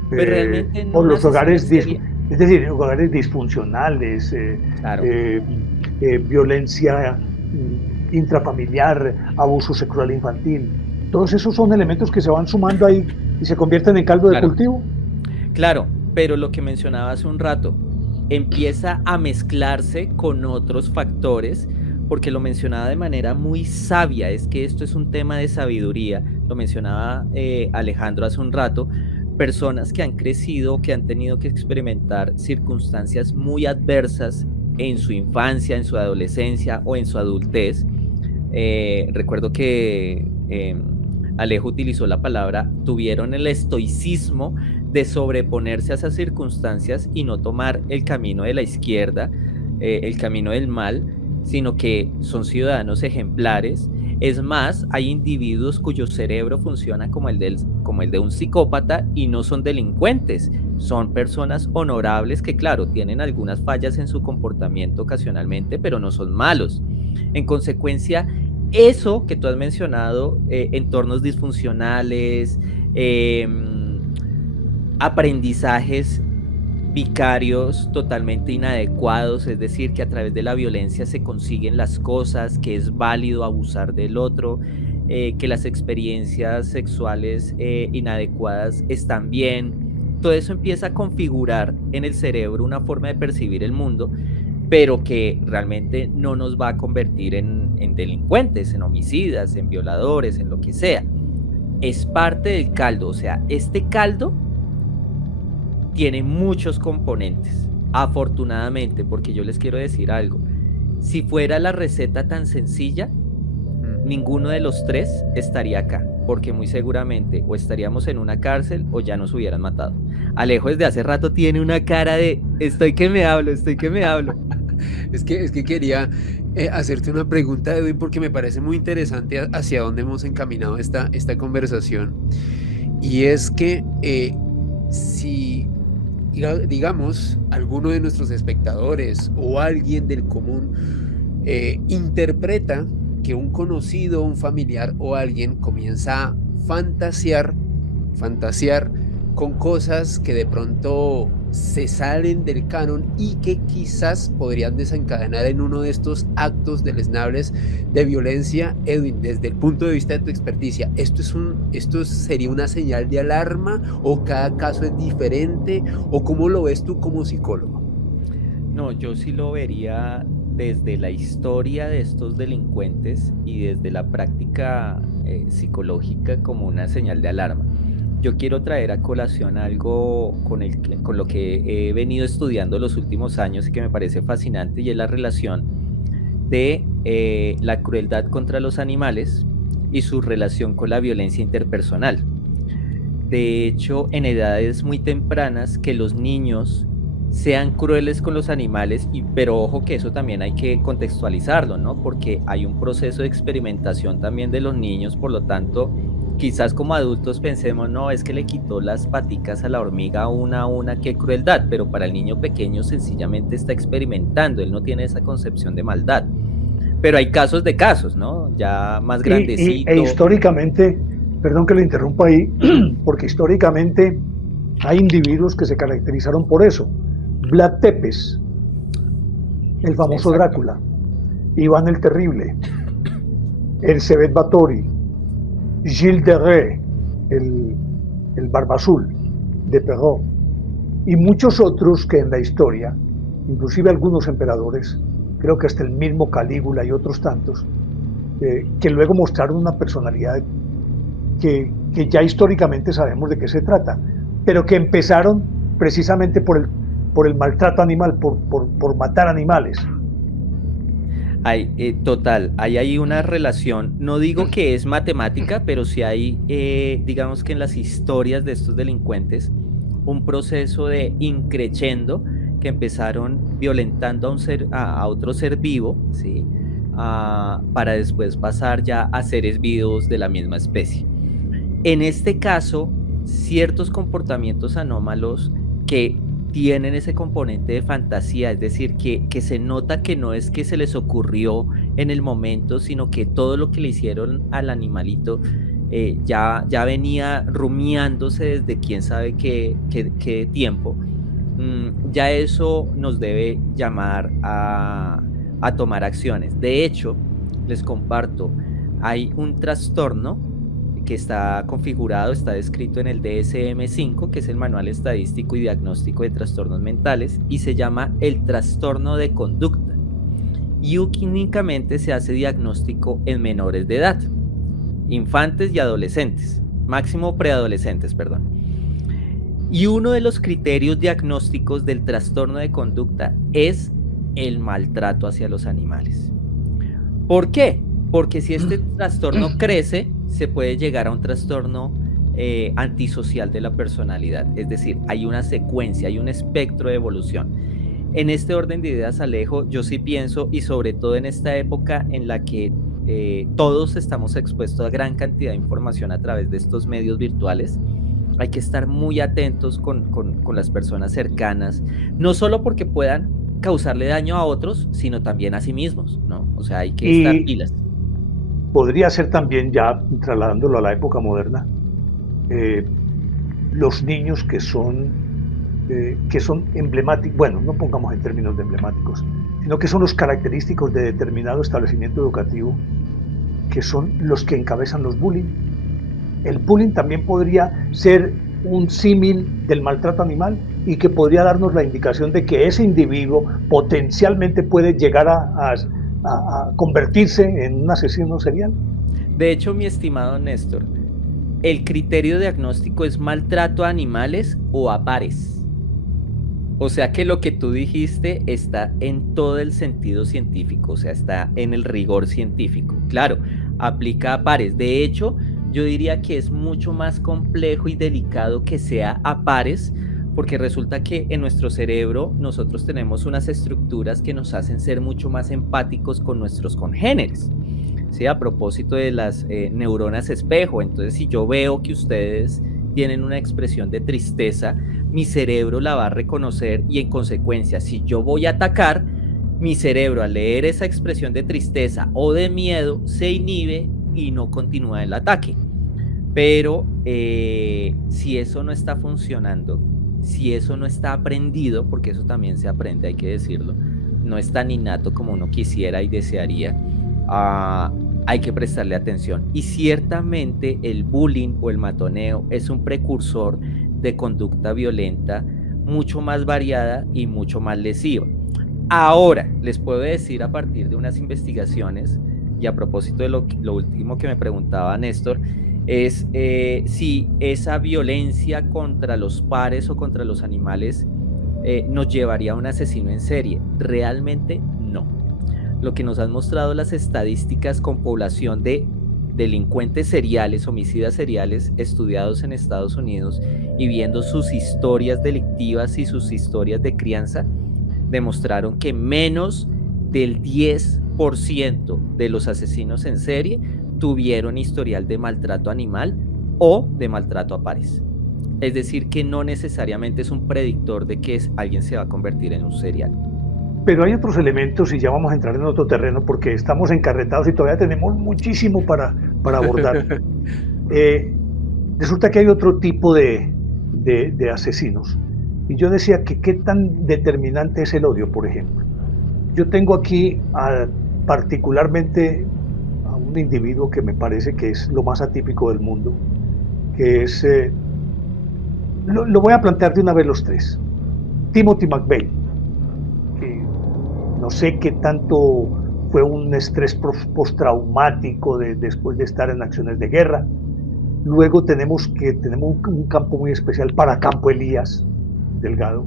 Pues realmente no, por los hogares, es decir, hogares disfuncionales, claro, violencia intrafamiliar, abuso sexual infantil. Todos esos son elementos que se van sumando ahí y se convierten en caldo de cultivo. Claro, pero lo que mencionaba hace un rato, empieza a mezclarse con otros factores, porque lo mencionaba de manera muy sabia, es que esto es un tema de sabiduría, lo mencionaba Alejandro hace un rato, personas que han crecido, que han tenido que experimentar circunstancias muy adversas en su infancia, en su adolescencia o en su adultez. Recuerdo que Alejo utilizó la palabra, tuvieron el estoicismo de sobreponerse a esas circunstancias y no tomar el camino de la izquierda, el camino del mal, sino que son ciudadanos ejemplares. Es más, hay individuos cuyo cerebro funciona como el de un psicópata y no son delincuentes, son personas honorables que, claro, tienen algunas fallas en su comportamiento ocasionalmente, pero no son malos. En consecuencia, eso que tú has mencionado, entornos disfuncionales, aprendizajes vicarios totalmente inadecuados, es decir, que a través de la violencia se consiguen las cosas, que es válido abusar del otro, que las experiencias sexuales inadecuadas están bien. Todo eso empieza a configurar en el cerebro una forma de percibir el mundo, pero que realmente no nos va a convertir en delincuentes, en homicidas, en violadores, en lo que sea. Es parte del caldo, o sea, este caldo tiene muchos componentes, afortunadamente, porque yo les quiero decir algo. Si fuera la receta tan sencilla, ninguno de los tres estaría acá, porque muy seguramente o estaríamos en una cárcel o ya nos hubieran matado. Alejo desde hace rato tiene una cara de estoy que me hablo. Es que quería hacerte una pregunta, Edwin, porque me parece muy interesante hacia dónde hemos encaminado esta conversación. Y es que si, digamos, alguno de nuestros espectadores o alguien del común interpreta que un conocido, un familiar o alguien comienza a fantasear con cosas que de pronto se salen del canon y que quizás podrían desencadenar en uno de estos actos deleznables de violencia. Edwin, desde el punto de vista de tu experticia, ¿esto sería una señal de alarma o cada caso es diferente o cómo lo ves tú como psicólogo? No, yo sí lo vería desde la historia de estos delincuentes y desde la práctica psicológica como una señal de alarma. Yo quiero traer a colación algo con lo que he venido estudiando los últimos años y que me parece fascinante, y es la relación de la crueldad contra los animales y su relación con la violencia interpersonal. De hecho, en edades muy tempranas, que los niños sean crueles con los animales, pero ojo que eso también hay que contextualizarlo, ¿no? Porque hay un proceso de experimentación también de los niños, por lo tanto, quizás como adultos pensemos, no, es que le quitó las paticas a la hormiga una a una, qué crueldad, pero para el niño pequeño sencillamente está experimentando, él no tiene esa concepción de maldad. Pero hay casos de casos, ¿no? Ya más grandecito. E históricamente, perdón que lo interrumpa ahí, porque históricamente hay individuos que se caracterizaron por eso. Vlad Tepes, el famoso Drácula, Iván el Terrible, Erzsébet Báthory, Gilles de Rais, el Barba Azul de Perrault, y muchos otros que en la historia, inclusive algunos emperadores, creo que hasta el mismo Calígula y otros tantos, que luego mostraron una personalidad que ya históricamente sabemos de qué se trata, pero que empezaron precisamente por el maltrato animal, por matar animales. Total, hay una relación, no digo que es matemática, pero sí hay, digamos que en las historias de estos delincuentes, un proceso de increchendo que empezaron violentando a otro ser vivo, ¿sí? Para después pasar ya a seres vivos de la misma especie. En este caso, ciertos comportamientos anómalos que tienen ese componente de fantasía, es decir, que se nota que no es que se les ocurrió en el momento, sino que todo lo que le hicieron al animalito ya venía rumiándose desde quién sabe qué tiempo. Ya eso nos debe llamar a tomar acciones. De hecho, les comparto, hay un trastorno que está configurado, está descrito en el DSM-5, que es el Manual Estadístico y Diagnóstico de Trastornos Mentales, y se llama el trastorno de conducta. y únicamente se hace diagnóstico en menores de edad, infantes y adolescentes, máximo preadolescentes, perdón. Y uno de los criterios diagnósticos del trastorno de conducta es el maltrato hacia los animales. ¿Por qué? Porque si este trastorno crece, se puede llegar a un trastorno antisocial de la personalidad. Es decir, hay una secuencia, hay un espectro de evolución. En este orden de ideas, Alejo, yo sí pienso, y sobre todo en esta época en la que todos estamos expuestos a gran cantidad de información a través de estos medios virtuales, hay que estar muy atentos con las personas cercanas, no solo porque puedan causarle daño a otros, sino también a sí mismos, ¿no? O sea, hay que estar pilas. Podría ser también, ya trasladándolo a la época moderna, los niños que son emblemáticos, bueno, no pongamos en términos de emblemáticos, sino que son los característicos de determinado establecimiento educativo, que son los que encabezan los bullying. El bullying también podría ser un símil del maltrato animal y que podría darnos la indicación de que ese individuo potencialmente puede llegar a convertirse en un asesino serial. De hecho, mi estimado Néstor, el criterio diagnóstico es maltrato a animales o a pares. O sea que lo que tú dijiste está en todo el sentido científico, o sea, está en el rigor científico. Claro, aplica a pares. De hecho, yo diría que es mucho más complejo y delicado que sea a pares, porque resulta que en nuestro cerebro nosotros tenemos unas estructuras que nos hacen ser mucho más empáticos con nuestros congéneres. Sí, a propósito de las neuronas espejo. Entonces, si yo veo que ustedes tienen una expresión de tristeza, mi cerebro la va a reconocer y en consecuencia, si yo voy a atacar, mi cerebro al leer esa expresión de tristeza o de miedo se inhibe y no continúa el ataque. Pero si eso no está funcionando, si eso no está aprendido, porque eso también se aprende, hay que decirlo, no es tan innato como uno quisiera y desearía, hay que prestarle atención. Y ciertamente el bullying o el matoneo es un precursor de conducta violenta mucho más variada y mucho más lesiva. Ahora, les puedo decir a partir de unas investigaciones, y a propósito de lo último que me preguntaba Néstor, es si esa violencia contra los pares o contra los animales nos llevaría a un asesino en serie. Realmente no. Lo que nos han mostrado las estadísticas con población de delincuentes seriales, homicidas seriales, estudiados en Estados Unidos y viendo sus historias delictivas y sus historias de crianza, demostraron que menos del 10% de los asesinos en serie tuvieron historial de maltrato animal o de maltrato a pares. Es decir, que no necesariamente es un predictor de que alguien se va a convertir en un serial. Pero hay otros elementos y ya vamos a entrar en otro terreno porque estamos encarretados y todavía tenemos muchísimo para abordar. Resulta que hay otro tipo de asesinos. Y yo decía que qué tan determinante es el odio, por ejemplo. Yo tengo aquí particularmente a un individuo que me parece que es lo más atípico del mundo, que es, lo voy a plantear de una vez los tres. Timothy McVeigh. No sé qué tanto fue un estrés postraumático después de estar en acciones de guerra. Luego tenemos un campo muy especial para Campo Elías Delgado.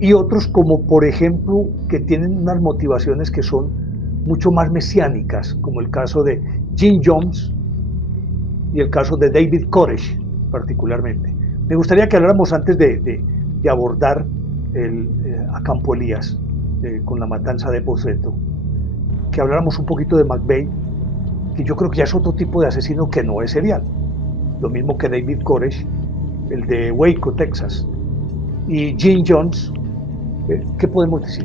Y otros como por ejemplo que tienen unas motivaciones que son mucho más mesiánicas, como el caso de Jim Jones y el caso de David Koresh particularmente. Me gustaría que habláramos antes de abordar a Campo Elías con la matanza de Boceto, que habláramos un poquito de McVeigh, que yo creo que ya es otro tipo de asesino que no es serial, lo mismo que David Koresh, el de Waco, Texas, y Jim Jones. ¿Qué podemos decir?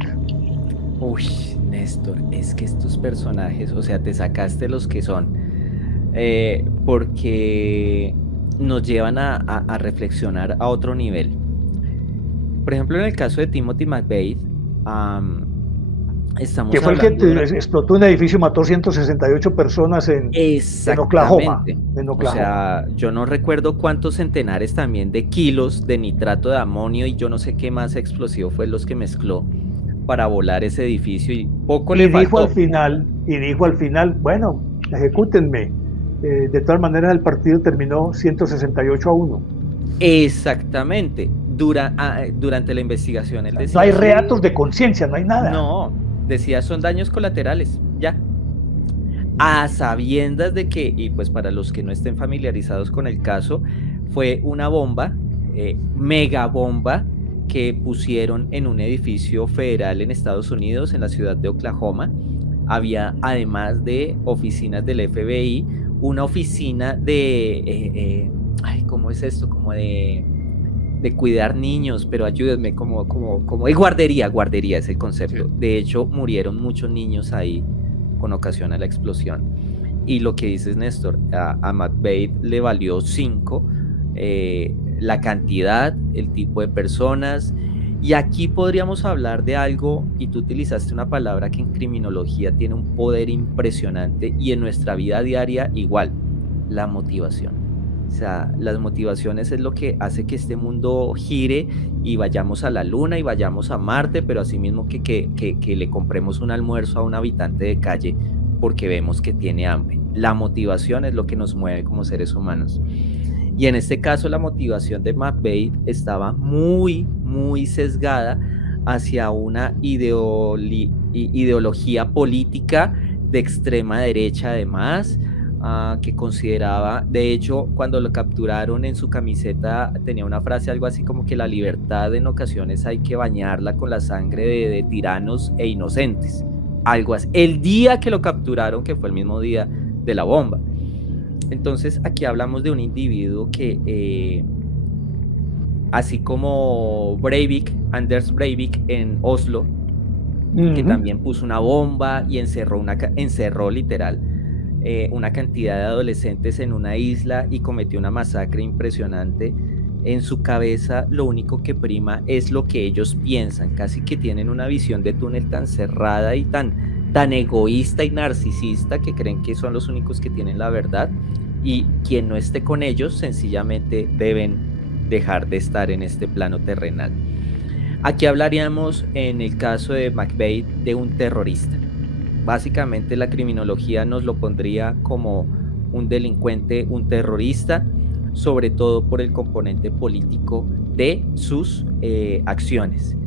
Uy, Néstor, es que estos personajes, o sea, te sacaste los que son, porque nos llevan a reflexionar a otro nivel. Por ejemplo, en el caso de Timothy McVeigh, estamos que fue el que explotó un edificio y mató 168 personas en Oklahoma. O sea, yo no recuerdo cuántos centenares también de kilos de nitrato de amonio y yo no sé qué más explosivo fue los que mezcló para volar ese edificio y poco Y le dijo al faltó. final, bueno, ejecútenme. De todas maneras, el partido terminó 168-1. Exactamente. Durante la investigación, él No hay decía, reatos de conciencia, no hay nada. no, decía, son daños colaterales, ya. A sabiendas de que, y pues para los que no estén familiarizados con el caso, fue una bomba, mega bomba, que pusieron en un edificio federal en Estados Unidos, en la ciudad de Oklahoma. Había, además de oficinas del FBI, una oficina ay, ¿cómo es esto? Como de cuidar niños, pero ayúdenme, como de guardería es el concepto. Sí. De hecho, murieron muchos niños ahí con ocasión a la explosión. Y lo que dices, Néstor, a McVeigh le valió 5, la cantidad, el tipo de personas. Y aquí podríamos hablar de algo, y tú utilizaste una palabra que en criminología tiene un poder impresionante y en nuestra vida diaria igual, la motivación. O sea, las motivaciones es lo que hace que este mundo gire y vayamos a la luna y vayamos a Marte, pero asimismo que le compremos un almuerzo a un habitante de calle porque vemos que tiene hambre. La motivación es lo que nos mueve como seres humanos. Y en este caso la motivación de McVeigh estaba muy, muy sesgada hacia una ideología política de extrema derecha además, que consideraba, de hecho, cuando lo capturaron en su camiseta tenía una frase algo así como que la libertad en ocasiones hay que bañarla con la sangre de tiranos e inocentes, algo así. El día que lo capturaron, que fue el mismo día de la bomba. Entonces aquí hablamos de un individuo que, así como Breivik, Anders Breivik en Oslo, que también puso una bomba y encerró literal una cantidad de adolescentes en una isla y cometió una masacre impresionante. En su cabeza lo único que prima es lo que ellos piensan, casi que tienen una visión de túnel tan cerrada y tan egoísta y narcisista que creen que son los únicos que tienen la verdad, y quien no esté con ellos sencillamente deben dejar de estar en este plano terrenal. Aquí hablaríamos en el caso de McVeigh de un terrorista. Básicamente la criminología nos lo pondría como un delincuente, un terrorista, sobre todo por el componente político de sus acciones.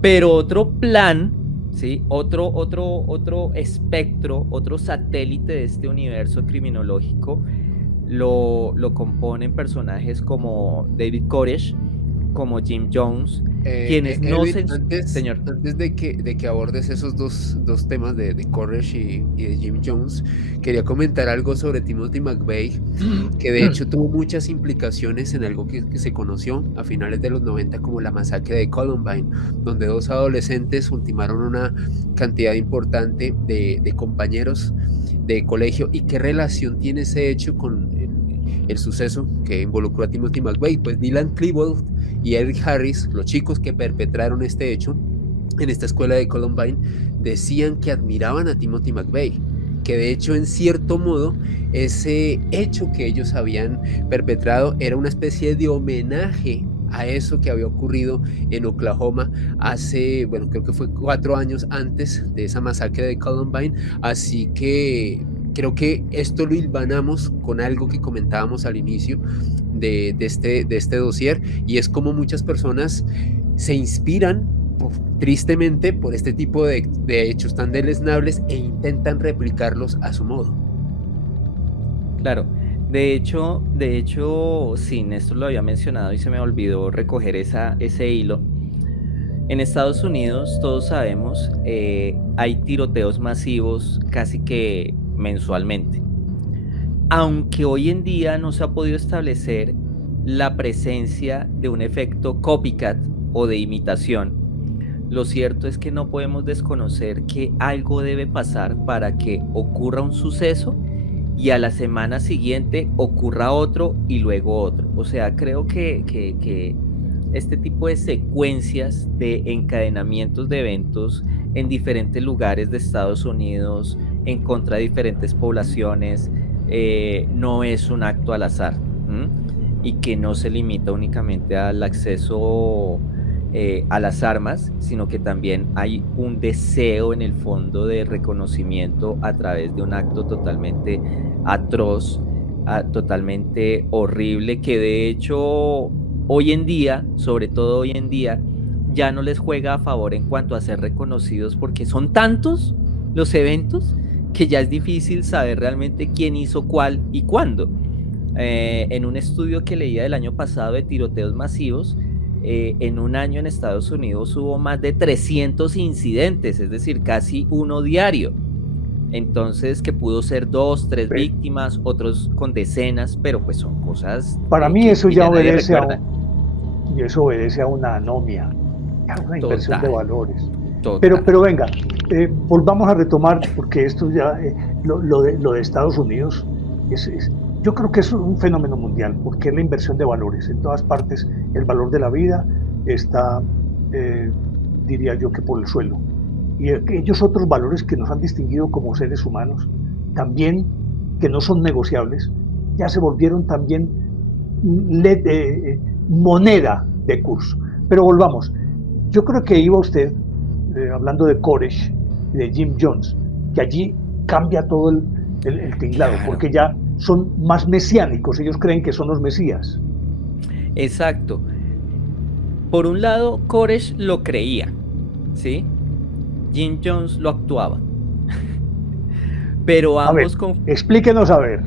Pero otro plan, ¿sí? otro espectro, otro satélite de este universo criminológico lo componen personajes como David Koresh, como Jim Jones, quienes no Edwin, se... Señor. antes de que abordes esos dos temas de Koresh y de Jim Jones, quería comentar algo sobre Timothy McVeigh, que de hecho tuvo muchas implicaciones en algo que se conoció a finales de los 90 como la masacre de Columbine, donde 2 adolescentes ultimaron una cantidad importante de compañeros de colegio. ¿Y qué relación tiene ese hecho con el suceso que involucró a Timothy McVeigh? Pues Dylan Klebold y Eric Harris, los chicos que perpetraron este hecho en esta escuela de Columbine, decían que admiraban a Timothy McVeigh, que de hecho en cierto modo ese hecho que ellos habían perpetrado era una especie de homenaje a eso que había ocurrido en Oklahoma hace, bueno, creo que fue 4 años antes de esa masacre de Columbine. Así que creo que esto lo hilvanamos con algo que comentábamos al inicio de este dossier, y es como muchas personas se inspiran tristemente por este tipo de hechos tan deleznables e intentan replicarlos a su modo. Claro, de hecho, sí, Néstor lo había mencionado y se me olvidó recoger ese hilo. En Estados Unidos, todos sabemos, hay tiroteos masivos casi que mensualmente. Aunque hoy en día no se ha podido establecer la presencia de un efecto copycat o de imitación, lo cierto es que no podemos desconocer que algo debe pasar para que ocurra un suceso y a la semana siguiente ocurra otro y luego otro. O sea, creo que este tipo de secuencias de encadenamientos de eventos en diferentes lugares de Estados Unidos en contra de diferentes poblaciones no es un acto al azar, y que no se limita únicamente al acceso a las armas, sino que también hay un deseo en el fondo de reconocimiento a través de un acto totalmente atroz, totalmente horrible, que de hecho hoy en día, sobre todo hoy en día, ya no les juega a favor en cuanto a ser reconocidos, porque son tantos los eventos que ya es difícil saber realmente quién hizo cuál y cuándo. En un estudio que leía del año pasado de tiroteos masivos, en un año en Estados Unidos hubo más de 300 incidentes, es decir, casi uno diario. Entonces, que pudo ser 2, 3 víctimas, otros con decenas, pero pues son cosas para mí que eso ya nadie obedece recuerda. y eso obedece a una anomia, a una inversión de Total, valores. total. Pero venga, volvamos a retomar, porque esto ya, lo de Estados Unidos, yo creo que es un fenómeno mundial, porque es la inversión de valores. En todas partes el valor de la vida está, diría yo, que por el suelo. Y aquellos otros valores que nos han distinguido como seres humanos, también que no son negociables, ya se volvieron también moneda de curso. Pero volvamos, yo creo que iba usted hablando de Koresh y de Jim Jones, que allí cambia todo el tinglado, Claro. porque ya son más mesiánicos, ellos creen que son los mesías. Exacto. Por un lado, Koresh lo creía, ¿sí? Jim Jones lo actuaba. Pero A ver, ambos explíquenos a ver.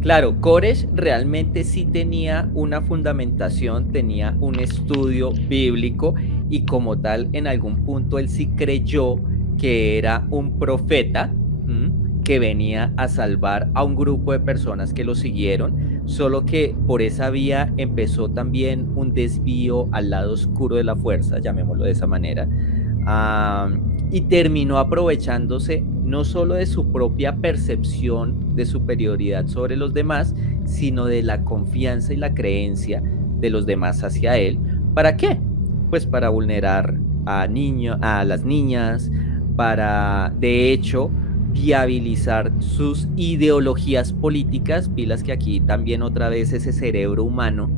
Claro, Koresh realmente sí tenía una fundamentación, tenía un estudio bíblico y como tal en algún punto él sí creyó que era un profeta que venía a salvar a un grupo de personas que lo siguieron, solo que por esa vía empezó también un desvío al lado oscuro de la fuerza, llamémoslo de esa manera, y terminó aprovechándose no solo de su propia percepción de superioridad sobre los demás, sino de la confianza y la creencia de los demás hacia él. ¿Para qué? Pues para vulnerar a las niñas, para, de hecho, viabilizar sus ideologías políticas, pilas que aquí también otra vez ese cerebro humano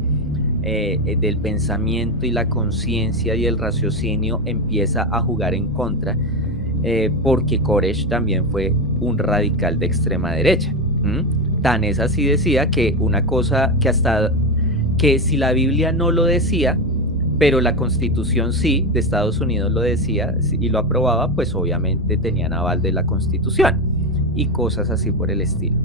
del pensamiento y la conciencia y el raciocinio empieza a jugar en contra, porque Koresh también fue un radical de extrema derecha. Tan es así, decía, que una cosa que si la Biblia no lo decía, pero la Constitución sí, de Estados Unidos lo decía y lo aprobaba, pues obviamente tenían aval de la Constitución y cosas así por el estilo.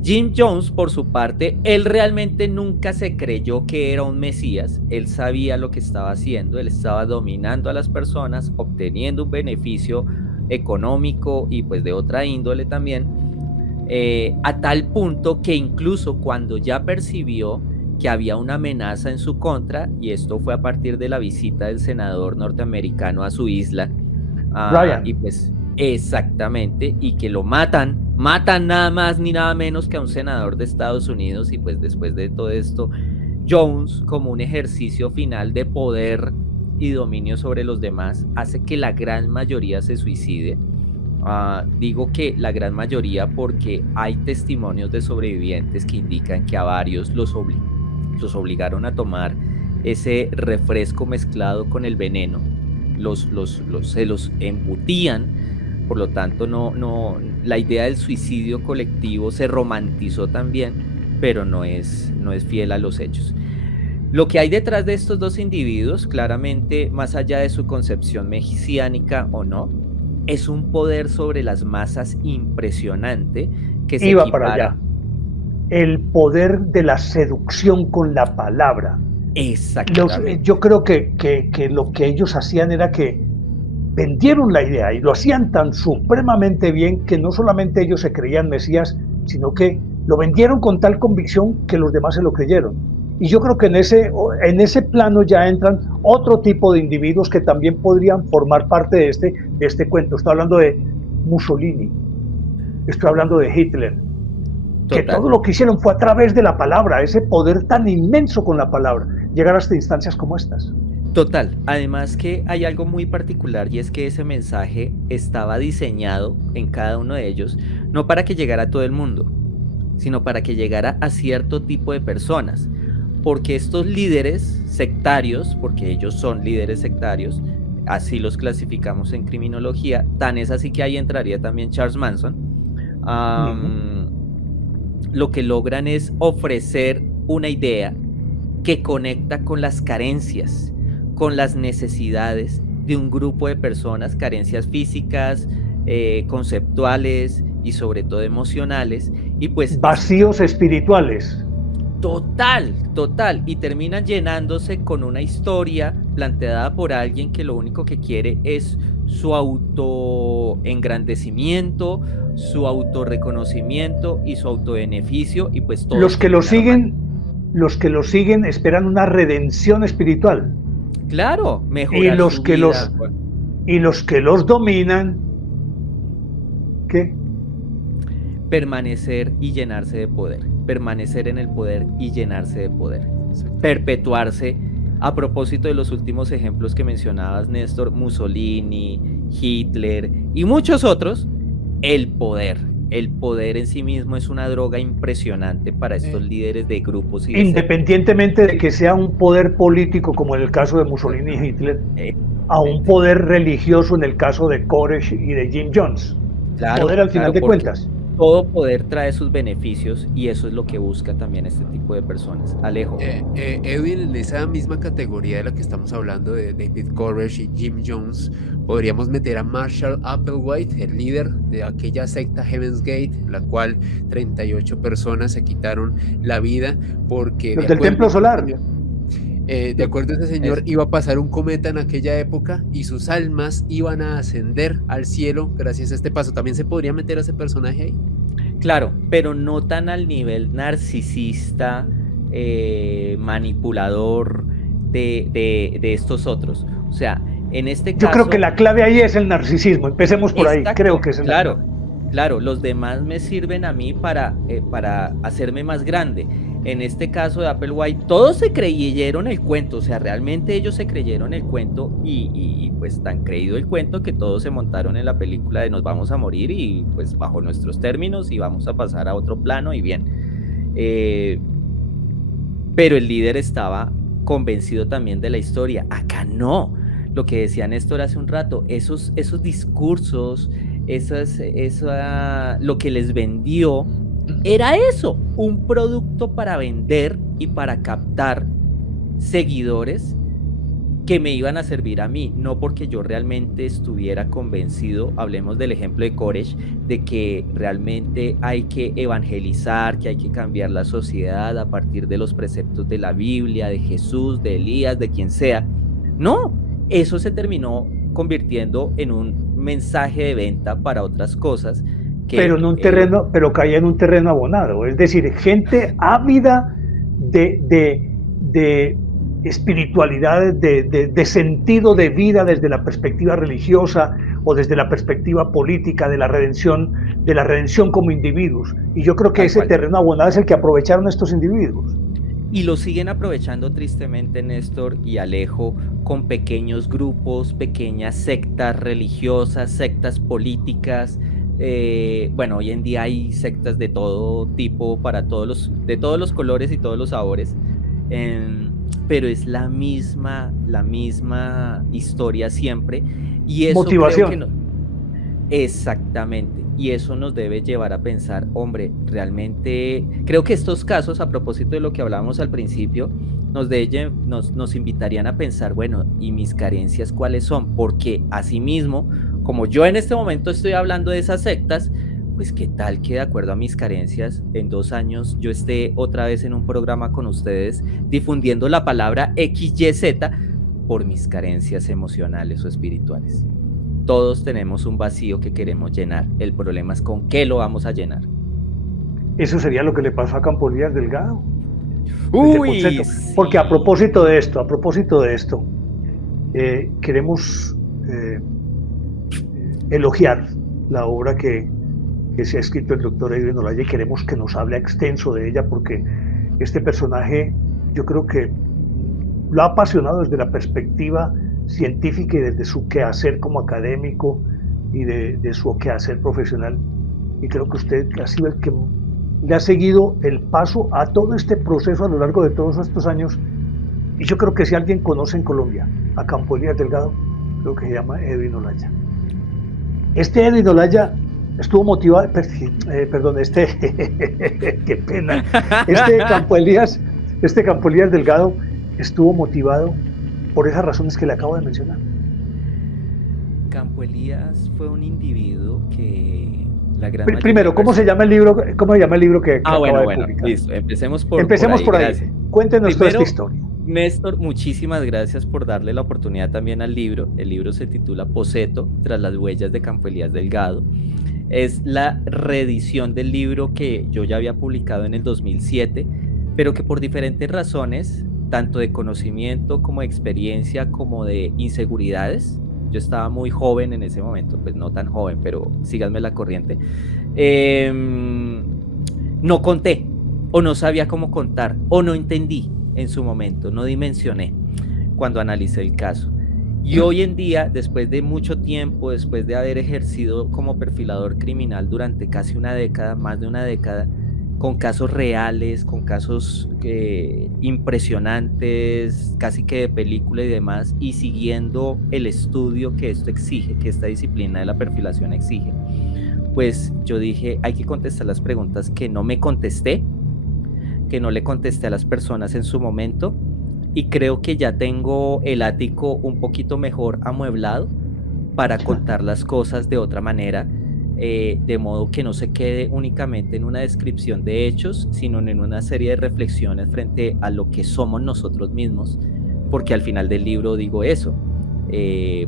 Jim Jones, por su parte, él realmente nunca se creyó que era un mesías, él sabía lo que estaba haciendo, él estaba dominando a las personas, obteniendo un beneficio económico y pues de otra índole también, a tal punto que incluso cuando ya percibió que había una amenaza en su contra, y esto fue a partir de la visita del senador norteamericano a su isla, y pues exactamente, y que lo matan nada más ni nada menos que a un senador de Estados Unidos, y pues después de todo esto, Jones, como un ejercicio final de poder y dominio sobre los demás, hace que la gran mayoría se suicide. Digo que la gran mayoría porque hay testimonios de sobrevivientes que indican que a varios los obligaron a tomar ese refresco mezclado con el veneno, se los embutían. Por lo tanto, la idea del suicidio colectivo se romantizó también, pero no es fiel a los hechos. Lo que hay detrás de estos dos individuos, claramente, más allá de su concepción mesiánica o no, es un poder sobre las masas impresionante que se equipara. Para allá. El poder de la seducción con la palabra. Exactamente. Yo creo que lo que ellos hacían era que vendieron la idea y lo hacían tan supremamente bien que no solamente ellos se creían mesías, sino que lo vendieron con tal convicción que los demás se lo creyeron. Y yo creo que en ese plano ya entran otro tipo de individuos que también podrían formar parte de este cuento. Estoy hablando de Mussolini, estoy hablando de Hitler, que todo lo que hicieron fue a través de la palabra, ese poder tan inmenso con la palabra, llegar hasta instancias como estas. Total, además que hay algo muy particular y es que ese mensaje estaba diseñado en cada uno de ellos, no para que llegara a todo el mundo, sino para que llegara a cierto tipo de personas. porque estos líderes sectarios, porque ellos son líderes sectarios, así los clasificamos en criminología, tan es así que ahí entraría también Charles Manson, lo que logran es ofrecer una idea que conecta con las carencias, con las necesidades de un grupo de personas, carencias físicas, conceptuales y sobre todo emocionales, y pues vacíos espirituales. Total, y terminan llenándose con una historia planteada por alguien que lo único que quiere es su autoengrandecimiento, su autorreconocimiento y su autobeneficio, y pues todo Los que lo siguen esperan una redención espiritual. Claro, mejorar su vida. Y los que los dominan, ¿qué? Permanecer y llenarse de poder, permanecer en el poder y llenarse de poder, perpetuarse. A propósito de los últimos ejemplos que mencionabas, Néstor, Mussolini, Hitler y muchos otros, el poder en sí mismo es una droga impresionante para estos líderes de grupos. Independientemente de que sea un poder político, como en el caso de Mussolini y Hitler, a un poder religioso en el caso de Koresh y de Jim Jones. Claro, poder al final de cuentas. Todo poder trae sus beneficios y eso es lo que busca también este tipo de personas. Alejo. Edwin, en esa misma categoría de la que estamos hablando de David Koresh y Jim Jones, podríamos meter a Marshall Applewhite, el líder de aquella secta Heaven's Gate, la cual 38 personas se quitaron la vida porque... Los del Templo Solar. De acuerdo a ese señor, iba a pasar un cometa en aquella época y sus almas iban a ascender al cielo gracias a este paso. ¿También se podría meter a ese personaje ahí? Claro, pero no tan al nivel narcisista, manipulador de estos otros. O sea, en este caso... Yo creo que la clave ahí es el narcisismo. Empecemos por ahí. Creo que es el Claro, los demás me sirven a mí para hacerme más grande. En este caso de Applewhite, todos se creyeron el cuento, o sea, realmente ellos se creyeron el cuento y pues tan creído el cuento que todos se montaron en la película de nos vamos a morir y pues bajo nuestros términos y vamos a pasar a otro plano y bien. Pero el líder estaba convencido también de la historia. Acá no. Lo que decía Néstor hace un rato, esos discursos, lo que les vendió era eso, un producto para vender y para captar seguidores que me iban a servir a mí, no porque yo realmente estuviera convencido. Hablemos del ejemplo de Koresh, de que realmente hay que evangelizar, que hay que cambiar la sociedad a partir de los preceptos de la Biblia, de Jesús, de Elías, de quien sea. No, eso se terminó convirtiendo en un mensaje de venta para otras cosas. Pero caía en un terreno abonado, es decir, gente ávida de espiritualidad, de sentido de vida desde la perspectiva religiosa o desde la perspectiva política de la redención como individuos. Y yo creo que ese terreno abonado es el que aprovecharon estos individuos. Y lo siguen aprovechando tristemente, Néstor y Alejo, con pequeños grupos, pequeñas sectas religiosas, sectas políticas. Bueno, hoy en día hay sectas de todo tipo, de todos los colores y todos los sabores, pero es la misma historia siempre. Y eso motivación. Exactamente, y eso nos debe llevar a pensar, hombre, realmente creo que estos casos, a propósito de lo que hablábamos al principio, nos invitarían a pensar, bueno, ¿y mis carencias cuáles son? Porque asimismo, como yo en este momento estoy hablando de esas sectas, pues qué tal que de acuerdo a mis carencias, en 2 años yo esté otra vez en un programa con ustedes difundiendo la palabra XYZ por mis carencias emocionales o espirituales. Todos tenemos un vacío que queremos llenar. El problema es con qué lo vamos a llenar. Eso sería lo que le pasó a Campo Elías Delgado. Uy, sí. Porque a propósito de esto, queremos elogiar la obra que se ha escrito el doctor Edwin Olaya y queremos que nos hable extenso de ella, porque este personaje yo creo que lo ha apasionado desde la perspectiva científica y desde su quehacer como académico y de su quehacer profesional, y creo que usted ha sido el que le ha seguido el paso a todo este proceso a lo largo de todos estos años. Y yo creo que si alguien conoce en Colombia a Campo Elías Delgado, creo que se llama Edwin Olaya. Este Edwin Olaya estuvo motivado, perdón, qué pena, este Campo Elías Delgado estuvo motivado por esas razones que le acabo de mencionar. Campo Elías fue un individuo que la gran Primero, ¿cómo se llama el libro que acaba de publicar? Listo, empecemos por ahí. Gracias. Cuéntenos toda esta historia. Néstor, muchísimas gracias por darle la oportunidad también al libro. El libro se titula Poseto, tras las huellas de Campo Elías Delgado. Es la reedición del libro que yo ya había publicado en el 2007, pero que por diferentes razones, tanto de conocimiento como de experiencia, como de inseguridades, yo estaba muy joven en ese momento, pues no tan joven, pero síganme la corriente, no conté, o no sabía cómo contar, o no entendí en su momento, no dimensioné cuando analicé el caso. Y hoy en día, después de mucho tiempo, después de haber ejercido como perfilador criminal durante casi una década, más de una década, con casos reales, con casos impresionantes, casi que de película y demás, y siguiendo el estudio que esto exige, que esta disciplina de la perfilación exige, pues yo dije, hay que contestar las preguntas que no me contesté, que no le contesté a las personas en su momento, y creo que ya tengo el ático un poquito mejor amueblado para contar las cosas de otra manera, de modo que no se quede únicamente en una descripción de hechos, sino en una serie de reflexiones frente a lo que somos nosotros mismos, porque al final del libro digo eso,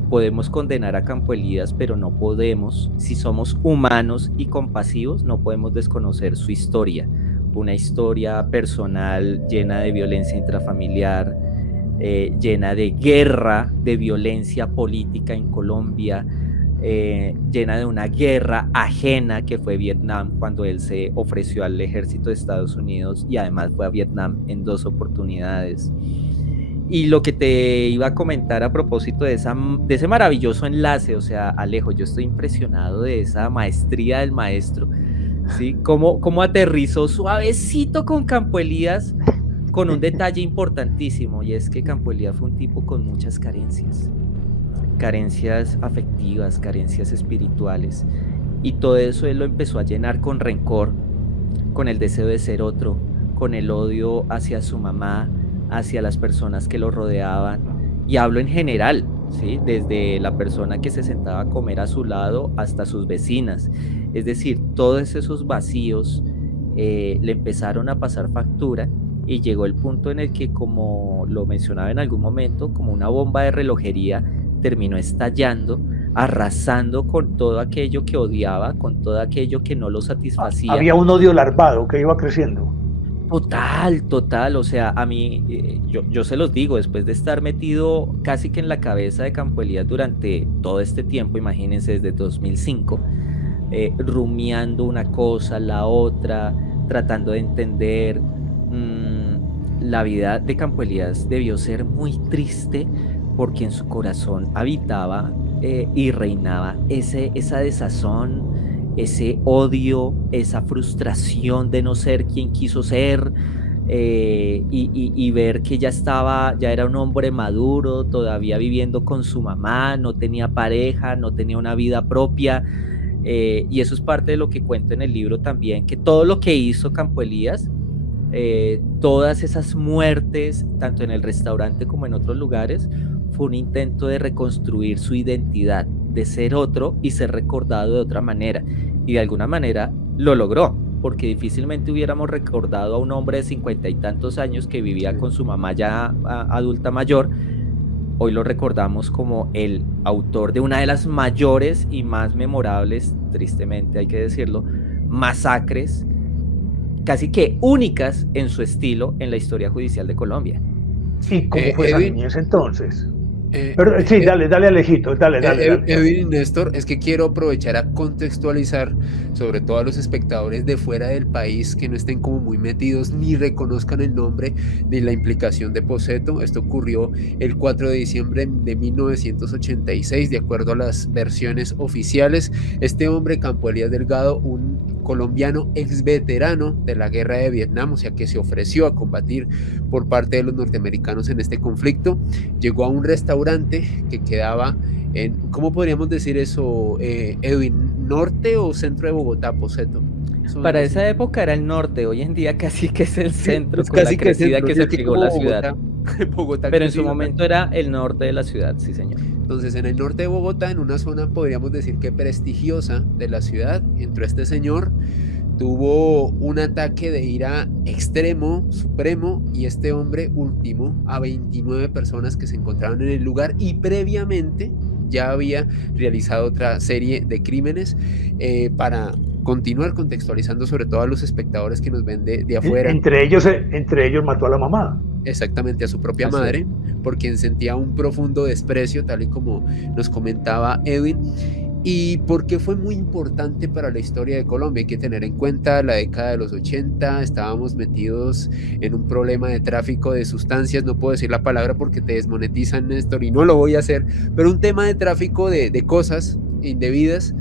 podemos condenar a Campo Elías, pero no podemos, si somos humanos y compasivos, no podemos desconocer su historia, una historia personal llena de violencia intrafamiliar, llena de guerra, de violencia política en Colombia, llena de una guerra ajena que fue Vietnam, cuando él se ofreció al ejército de Estados Unidos y además fue a Vietnam en 2 oportunidades. Y lo que te iba a comentar a propósito de ese maravilloso enlace, o sea, Alejo, yo estoy impresionado de esa maestría del maestro, ¿sí? Cómo aterrizó suavecito con Campo Elías, con un detalle importantísimo, y es que Campo Elías fue un tipo con muchas carencias afectivas, carencias espirituales, y todo eso él lo empezó a llenar con rencor, con el deseo de ser otro, con el odio hacia su mamá, hacia las personas que lo rodeaban, y hablo en general, ¿sí? Desde la persona que se sentaba a comer a su lado hasta sus vecinas, es decir, todos esos vacíos le empezaron a pasar factura, y llegó el punto en el que, como lo mencionaba en algún momento, como una bomba de relojería, terminó estallando, arrasando con todo aquello que odiaba, con todo aquello que no lo satisfacía. Había un odio larvado que iba creciendo. Total, o sea, a mí, yo se los digo, después de estar metido casi que en la cabeza de Campo Elías durante todo este tiempo, imagínense, desde 2005, rumiando una cosa, la otra, tratando de entender, la vida de Campo Elías debió ser muy triste, porque en su corazón habitaba y reinaba esa desazón, ese odio, esa frustración de no ser quien quiso ser, y ver que ya era un hombre maduro, todavía viviendo con su mamá, no tenía pareja, no tenía una vida propia, y eso es parte de lo que cuento en el libro también, que todo lo que hizo Campo Elías, todas esas muertes, tanto en el restaurante como en otros lugares, fue un intento de reconstruir su identidad, de ser otro y ser recordado de otra manera, y de alguna manera lo logró, porque difícilmente hubiéramos recordado a un hombre de 50 y tantos años que vivía con su mamá ya adulta mayor. Hoy lo recordamos como el autor de una de las mayores y más memorables, tristemente hay que decirlo, masacres casi que únicas en su estilo en la historia judicial de Colombia. ¿Y cómo fue esa niñez entonces? Pero, sí, dale Alejito, dale. Edwin y Néstor, es que quiero aprovechar a contextualizar, sobre todo a los espectadores de fuera del país que no estén como muy metidos ni reconozcan el nombre ni la implicación de Poseto. Esto ocurrió el 4 de diciembre de 1986, de acuerdo a las versiones oficiales. Este hombre, Campo Elías Delgado, un colombiano ex veterano de la guerra de Vietnam, o sea que se ofreció a combatir por parte de los norteamericanos en este conflicto. Llegó a un restaurante que quedaba en, ¿cómo podríamos decir eso, Edwin? ¿Norte o centro de Bogotá, Poseto? Para esa época era el norte, hoy en día casi que es el centro, es con la casi que crecida centro, que sí, se es que pegó como la ciudad. Bogotá Pero en su creció momento era el norte de la ciudad, sí señor. Entonces, en el norte de Bogotá, en una zona podríamos decir que prestigiosa de la ciudad, entró este señor, tuvo un ataque de ira extremo, supremo, y este hombre ultimó a 29 personas que se encontraban en el lugar y previamente ya había realizado otra serie de crímenes. Para continuar contextualizando sobre todo a los espectadores que nos ven de afuera. Entre ellos mató a la mamá. Exactamente, a su propia Así madre, es. por quien sentía un profundo desprecio, tal y como nos comentaba Edwin. ¿Y por qué fue muy importante para la historia de Colombia? Hay que tener en cuenta la década de los 80, estábamos metidos en un problema de tráfico de sustancias, no puedo decir la palabra porque te desmonetizan, Néstor, y no lo voy a hacer, pero un tema de tráfico de cosas indebidas,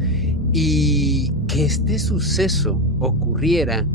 y que este suceso ocurriera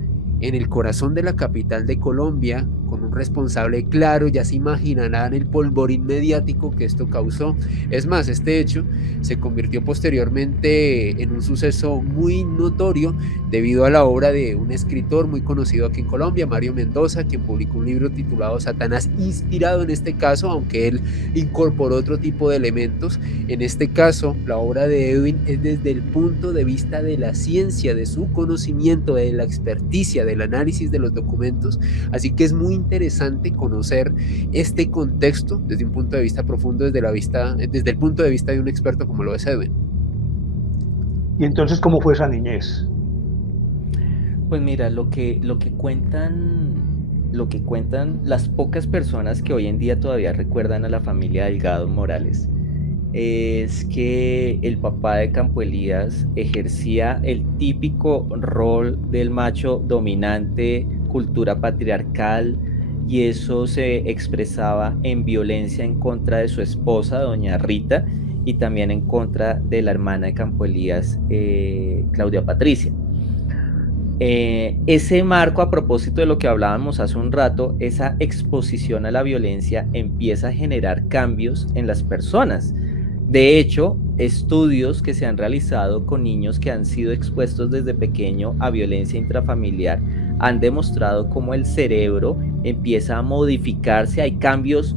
en el corazón de la capital de Colombia, con un responsable claro, ya se imaginarán el polvorín mediático que esto causó. Es más, este hecho se convirtió posteriormente en un suceso muy notorio debido a la obra de un escritor muy conocido aquí en Colombia, Mario Mendoza, quien publicó un libro titulado Satanás, inspirado en este caso, aunque él incorporó otro tipo de elementos. En este caso, la obra de Edwin es desde el punto de vista de la ciencia, de su conocimiento, de la experticia, del análisis de los documentos, así que es muy interesante conocer este contexto desde un punto de vista profundo, desde el punto de vista de un experto como lo es Edwin. ¿Y entonces cómo fue esa niñez? Pues mira, lo que cuentan las pocas personas que hoy en día todavía recuerdan a la familia Delgado Morales es que el papá de Campo Elías ejercía el típico rol del macho dominante, cultura patriarcal, y eso se expresaba en violencia en contra de su esposa, doña Rita, y también en contra de la hermana de Campo Elías, Claudia Patricia. Ese marco, a propósito de lo que hablábamos hace un rato, esa exposición a la violencia empieza a generar cambios en las personas. De hecho, estudios que se han realizado con niños que han sido expuestos desde pequeño a violencia intrafamiliar han demostrado cómo el cerebro empieza a modificarse, hay cambios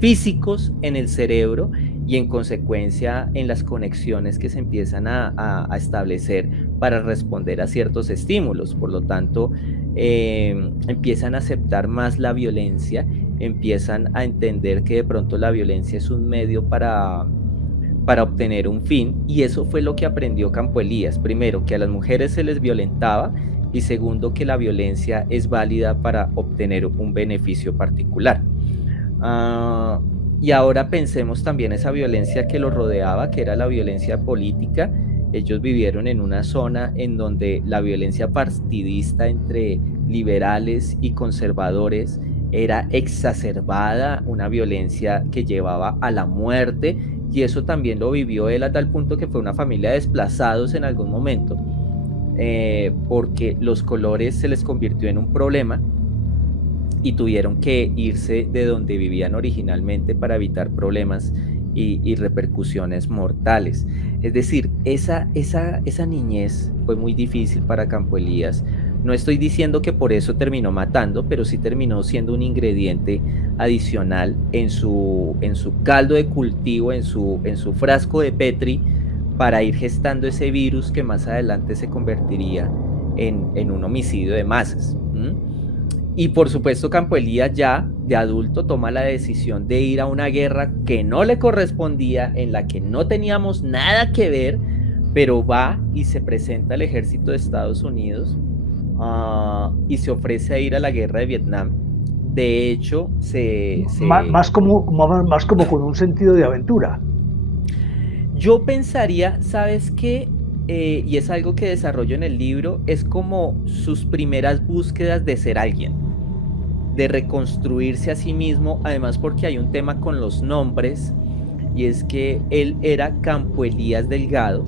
físicos en el cerebro y en consecuencia en las conexiones que se empiezan a establecer para responder a ciertos estímulos. Por lo tanto, empiezan a aceptar más la violencia, empiezan a entender que de pronto la violencia es un medio para obtener un fin, y eso fue lo que aprendió Campo Elías. Primero, que a las mujeres se les violentaba, y segundo, que la violencia es válida para obtener un beneficio particular. Y ahora pensemos también esa violencia que los rodeaba, que era la violencia política. Ellos vivieron en una zona en donde la violencia partidista entre liberales y conservadores era exacerbada, una violencia que llevaba a la muerte, y eso también lo vivió él a tal punto que fue una familia de desplazados en algún momento, porque los colores se les convirtió en un problema y tuvieron que irse de donde vivían originalmente para evitar problemas y repercusiones mortales. Es decir, esa niñez fue muy difícil para Campo Elías. No estoy diciendo que por eso terminó matando, pero sí terminó siendo un ingrediente adicional en su caldo de cultivo, en su frasco de Petri, para ir gestando ese virus que más adelante se convertiría en un homicidio de masas. Y por supuesto, Campo Elías ya de adulto toma la decisión de ir a una guerra que no le correspondía, en la que no teníamos nada que ver, pero va y se presenta al ejército de Estados Unidos y se ofrece a ir a la guerra de Vietnam. De hecho, más como con un sentido de aventura. Yo pensaría, ¿sabes qué? Y es algo que desarrollo en el libro, es como sus primeras búsquedas de ser alguien, de reconstruirse a sí mismo, además porque hay un tema con los nombres, y es que él era Campo Elías Delgado,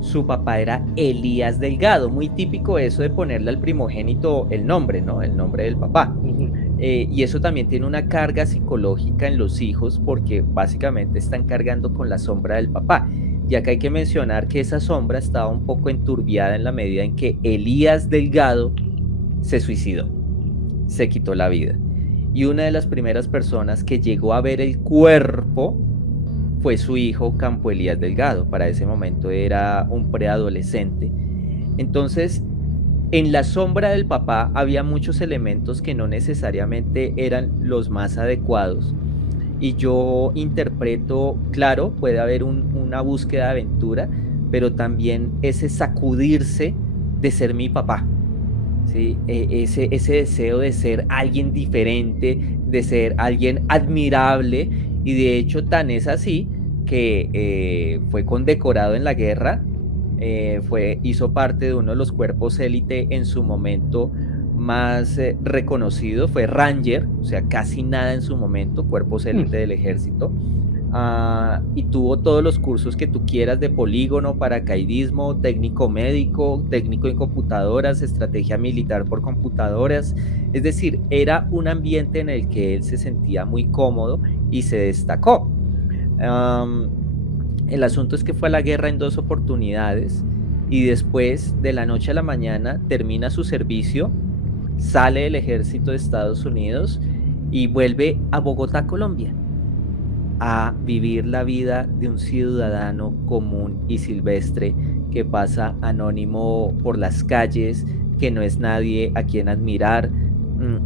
su papá era Elías Delgado, muy típico eso de ponerle al primogénito el nombre, ¿no? El nombre del papá. Y eso también tiene una carga psicológica en los hijos porque básicamente están cargando con la sombra del papá. Y acá hay que mencionar que esa sombra estaba un poco enturbiada en la medida en que Elías Delgado se suicidó, se quitó la vida. Y una de las primeras personas que llegó a ver el cuerpo fue su hijo Campo Elías Delgado. Para ese momento era un preadolescente. Entonces, en la sombra del papá había muchos elementos que no necesariamente eran los más adecuados. Y yo interpreto, claro, puede haber una búsqueda de aventura, pero también ese sacudirse de ser mi papá, ¿sí? Ese deseo de ser alguien diferente, de ser alguien admirable, y de hecho tan es así que fue condecorado en la guerra, hizo parte de uno de los cuerpos élite en su momento más reconocido, fue Ranger, o sea, casi nada en su momento, cuerpos élite del ejército, y tuvo todos los cursos que tú quieras de polígono, paracaidismo, técnico médico, técnico en computadoras, estrategia militar por computadoras, es decir, era un ambiente en el que él se sentía muy cómodo y se destacó. El asunto es que fue a la guerra en 2 oportunidades y después, de la noche a la mañana, termina su servicio, sale del ejército de Estados Unidos y vuelve a Bogotá, Colombia, a vivir la vida de un ciudadano común y silvestre que pasa anónimo por las calles, que no es nadie a quien admirar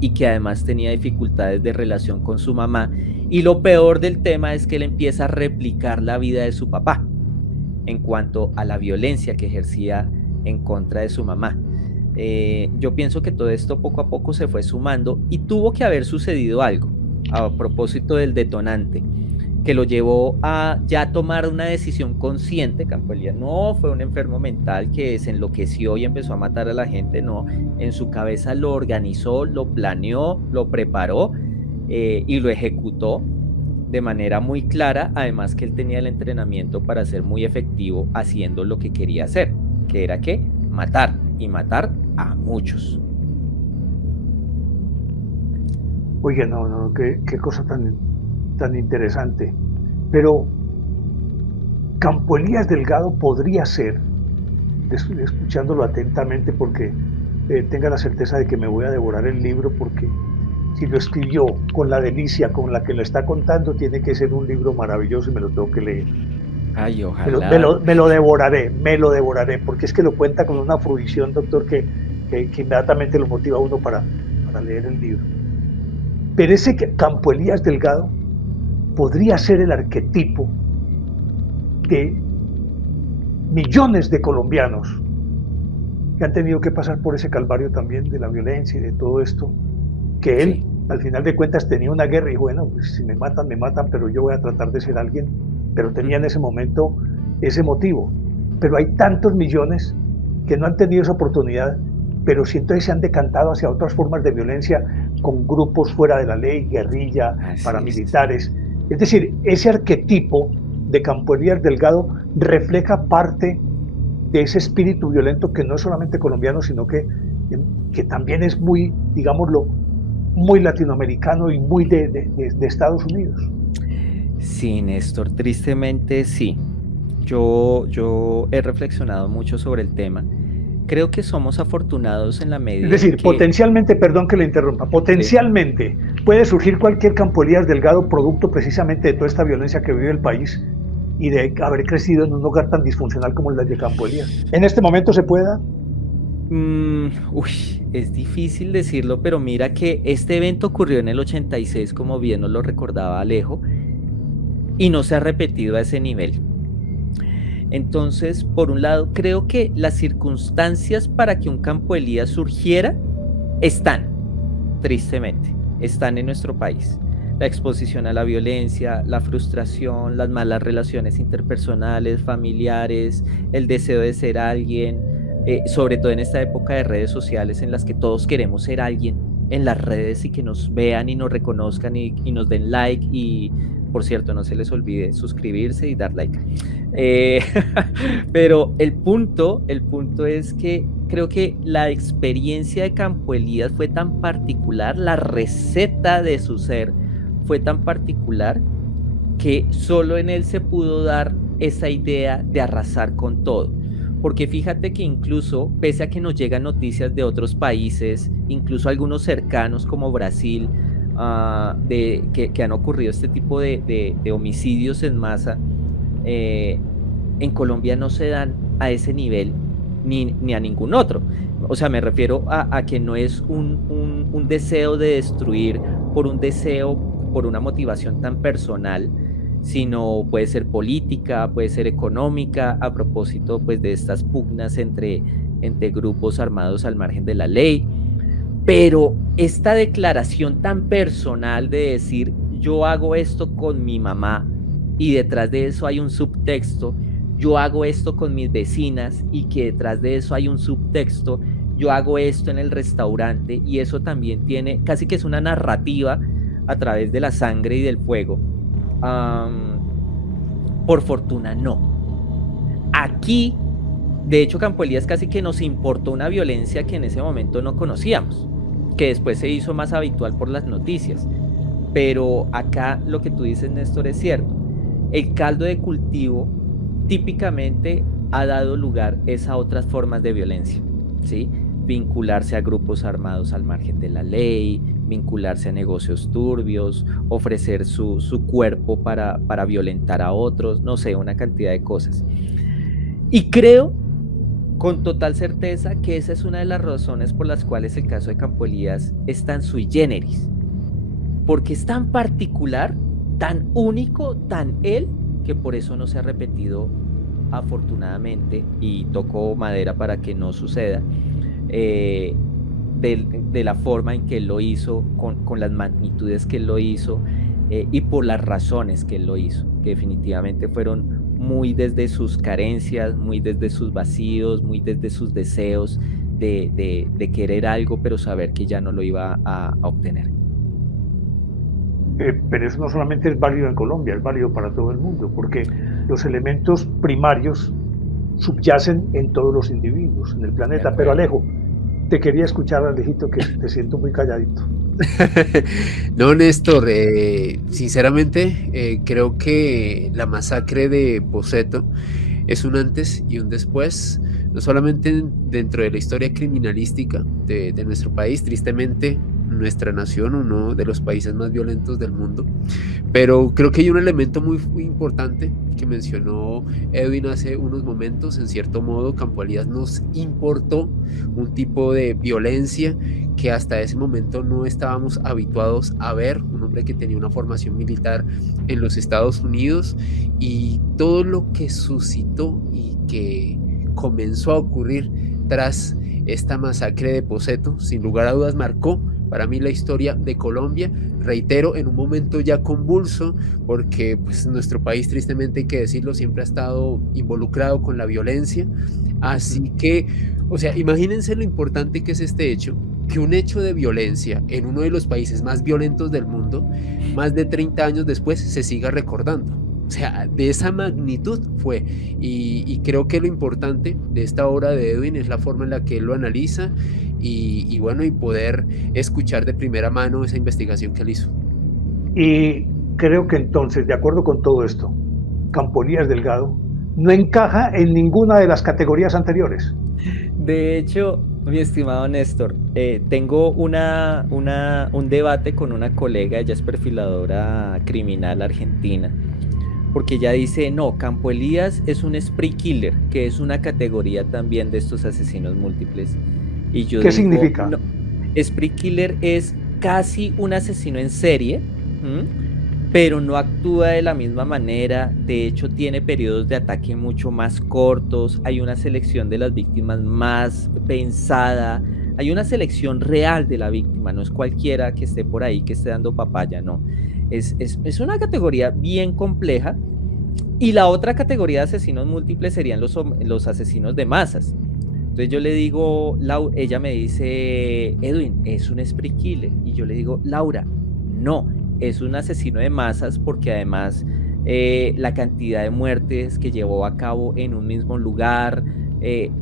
y que además tenía dificultades de relación con su mamá. Y lo peor del tema es que él empieza a replicar la vida de su papá en cuanto a la violencia que ejercía en contra de su mamá. Yo pienso que todo esto poco a poco se fue sumando y tuvo que haber sucedido algo a propósito del detonante que lo llevó a ya tomar una decisión consciente. Campo Elías no fue un enfermo mental que se enloqueció y empezó a matar a la gente, no, en su cabeza lo organizó, lo planeó, lo preparó y lo ejecutó de manera muy clara, además que él tenía el entrenamiento para ser muy efectivo haciendo lo que quería hacer, que era ¿qué? Matar, y matar a muchos. Oye, no, qué cosa tan interesante. Pero Campo Elías Delgado podría ser, escuchándolo atentamente, porque tenga la certeza de que me voy a devorar el libro, porque si lo escribió con la delicia con la que lo está contando, tiene que ser un libro maravilloso y me lo tengo que leer. Ay, ojalá. Me lo devoraré, porque es que lo cuenta con una fruición, doctor, que inmediatamente lo motiva a uno para leer el libro. Pero ese Campo Elías Delgado podría ser el arquetipo de millones de colombianos que han tenido que pasar por ese calvario también de la violencia y de todo esto, que él, al final de cuentas, tenía una guerra y dijo, bueno, pues, si me matan, pero yo voy a tratar de ser alguien, pero tenía en ese momento ese motivo. Pero hay tantos millones que no han tenido esa oportunidad, pero siento que se han decantado hacia otras formas de violencia con grupos fuera de la ley, guerrilla, paramilitares. Es decir, ese arquetipo de Campo Elías Delgado refleja parte de ese espíritu violento que no es solamente colombiano, sino que también es muy, digámoslo, muy latinoamericano y muy de Estados Unidos. Sí, Néstor, tristemente sí. Yo he reflexionado mucho sobre el tema. Creo que somos afortunados en la medida. Es decir, potencialmente, perdón que le interrumpa, potencialmente puede surgir cualquier Campo Elías Delgado producto precisamente de toda esta violencia que vive el país y de haber crecido en un hogar tan disfuncional como el de Campo Elías. ¿En este momento se puede dar? Es difícil decirlo, pero mira que este evento ocurrió en el 86, como bien nos lo recordaba Alejo, y no se ha repetido a ese nivel. Entonces, por un lado, creo que las circunstancias para que un Campo Elías surgiera están, tristemente, están en nuestro país. La exposición a la violencia, la frustración, las malas relaciones interpersonales, familiares, el deseo de ser alguien, sobre todo en esta época de redes sociales en las que todos queremos ser alguien en las redes y que nos vean y nos reconozcan y nos den like y Por cierto, no se les olvide suscribirse y dar like. Pero el punto es que creo que la experiencia de Campo Elías fue tan particular, la receta de su ser fue tan particular, que solo en él se pudo dar esa idea de arrasar con todo. Porque fíjate que incluso, pese a que nos llegan noticias de otros países, incluso algunos cercanos como Brasil, que han ocurrido este tipo de homicidios en masa, en Colombia no se dan a ese nivel ni a ningún otro. O sea, me refiero a que no es un deseo de destruir por un deseo, por una motivación tan personal, sino puede ser política, puede ser económica, a propósito pues de estas pugnas entre grupos armados al margen de la ley. Pero esta declaración tan personal de decir, yo hago esto con mi mamá, y detrás de eso hay un subtexto, yo hago esto con mis vecinas, y que detrás de eso hay un subtexto, yo hago esto en el restaurante, y eso también tiene, casi que es una narrativa a través de la sangre y del fuego. Por fortuna no. Aquí, de hecho, Campo Elías casi que nos importó una violencia que en ese momento no conocíamos, que después se hizo más habitual por las noticias. Pero acá lo que tú dices, Néstor, es cierto. El caldo de cultivo típicamente ha dado lugar a otras formas de violencia, ¿sí? Vincularse a grupos armados al margen de la ley, vincularse a negocios turbios, ofrecer su cuerpo para violentar a otros, no sé, una cantidad de cosas. Y creo con total certeza que esa es una de las razones por las cuales el caso de Campo Elías es tan sui generis, porque es tan particular, tan único, tan él, que por eso no se ha repetido, afortunadamente, y toco madera para que no suceda, de la forma en que él lo hizo, con las magnitudes que él lo hizo, y por las razones que él lo hizo, que definitivamente fueron muy desde sus carencias, muy desde sus vacíos, muy desde sus deseos de querer algo, pero saber que ya no lo iba a obtener. Pero eso no solamente es válido en Colombia, es válido para todo el mundo, porque los elementos primarios subyacen en todos los individuos, en el planeta. Pero Alejo, te quería escuchar, Alejito, que te siento muy calladito. No, Néstor, sinceramente creo que la masacre de Boseto es un antes y un después, no solamente dentro de la historia criminalística de nuestro país, tristemente nuestra nación, uno de los países más violentos del mundo, pero creo que hay un elemento muy importante que mencionó Edwin hace unos momentos. En cierto modo, Campo Elías nos importó un tipo de violencia que hasta ese momento no estábamos habituados a ver, un hombre que tenía una formación militar en los Estados Unidos, y todo lo que suscitó y que comenzó a ocurrir tras esta masacre de Boseto, sin lugar a dudas marcó para mí la historia de Colombia, reitero, en un momento ya convulso, porque pues nuestro país, tristemente hay que decirlo, siempre ha estado involucrado con la violencia. Así que, o sea, imagínense lo importante que es este hecho, que un hecho de violencia en uno de los países más violentos del mundo, más de 30 años después, se siga recordando. O sea, de esa magnitud fue, y creo que lo importante de esta obra de Edwin es la forma en la que él lo analiza, y bueno, y poder escuchar de primera mano esa investigación que él hizo. Y creo que entonces, de acuerdo con todo esto, Campo Elías Delgado no encaja en ninguna de las categorías anteriores. De hecho, mi estimado Néstor, tengo un debate con una colega, ella es perfiladora criminal argentina, porque ella dice, no, Campo Elías es un spree killer, que es una categoría también de estos asesinos múltiples. Y yo ¿Qué digo, significa? No, spree killer es casi un asesino en serie, pero no actúa de la misma manera. De hecho, tiene periodos de ataque mucho más cortos, hay una selección de las víctimas más pensada, hay una selección real de la víctima, no es cualquiera que esté por ahí, que esté dando papaya, no. Es una categoría bien compleja. Y la otra categoría de asesinos múltiples serían los asesinos de masas. Entonces yo le digo, ella me dice, Edwin, es un spree killer. Y yo le digo, Laura, no, es un asesino de masas porque además la cantidad de muertes que llevó a cabo en un mismo lugar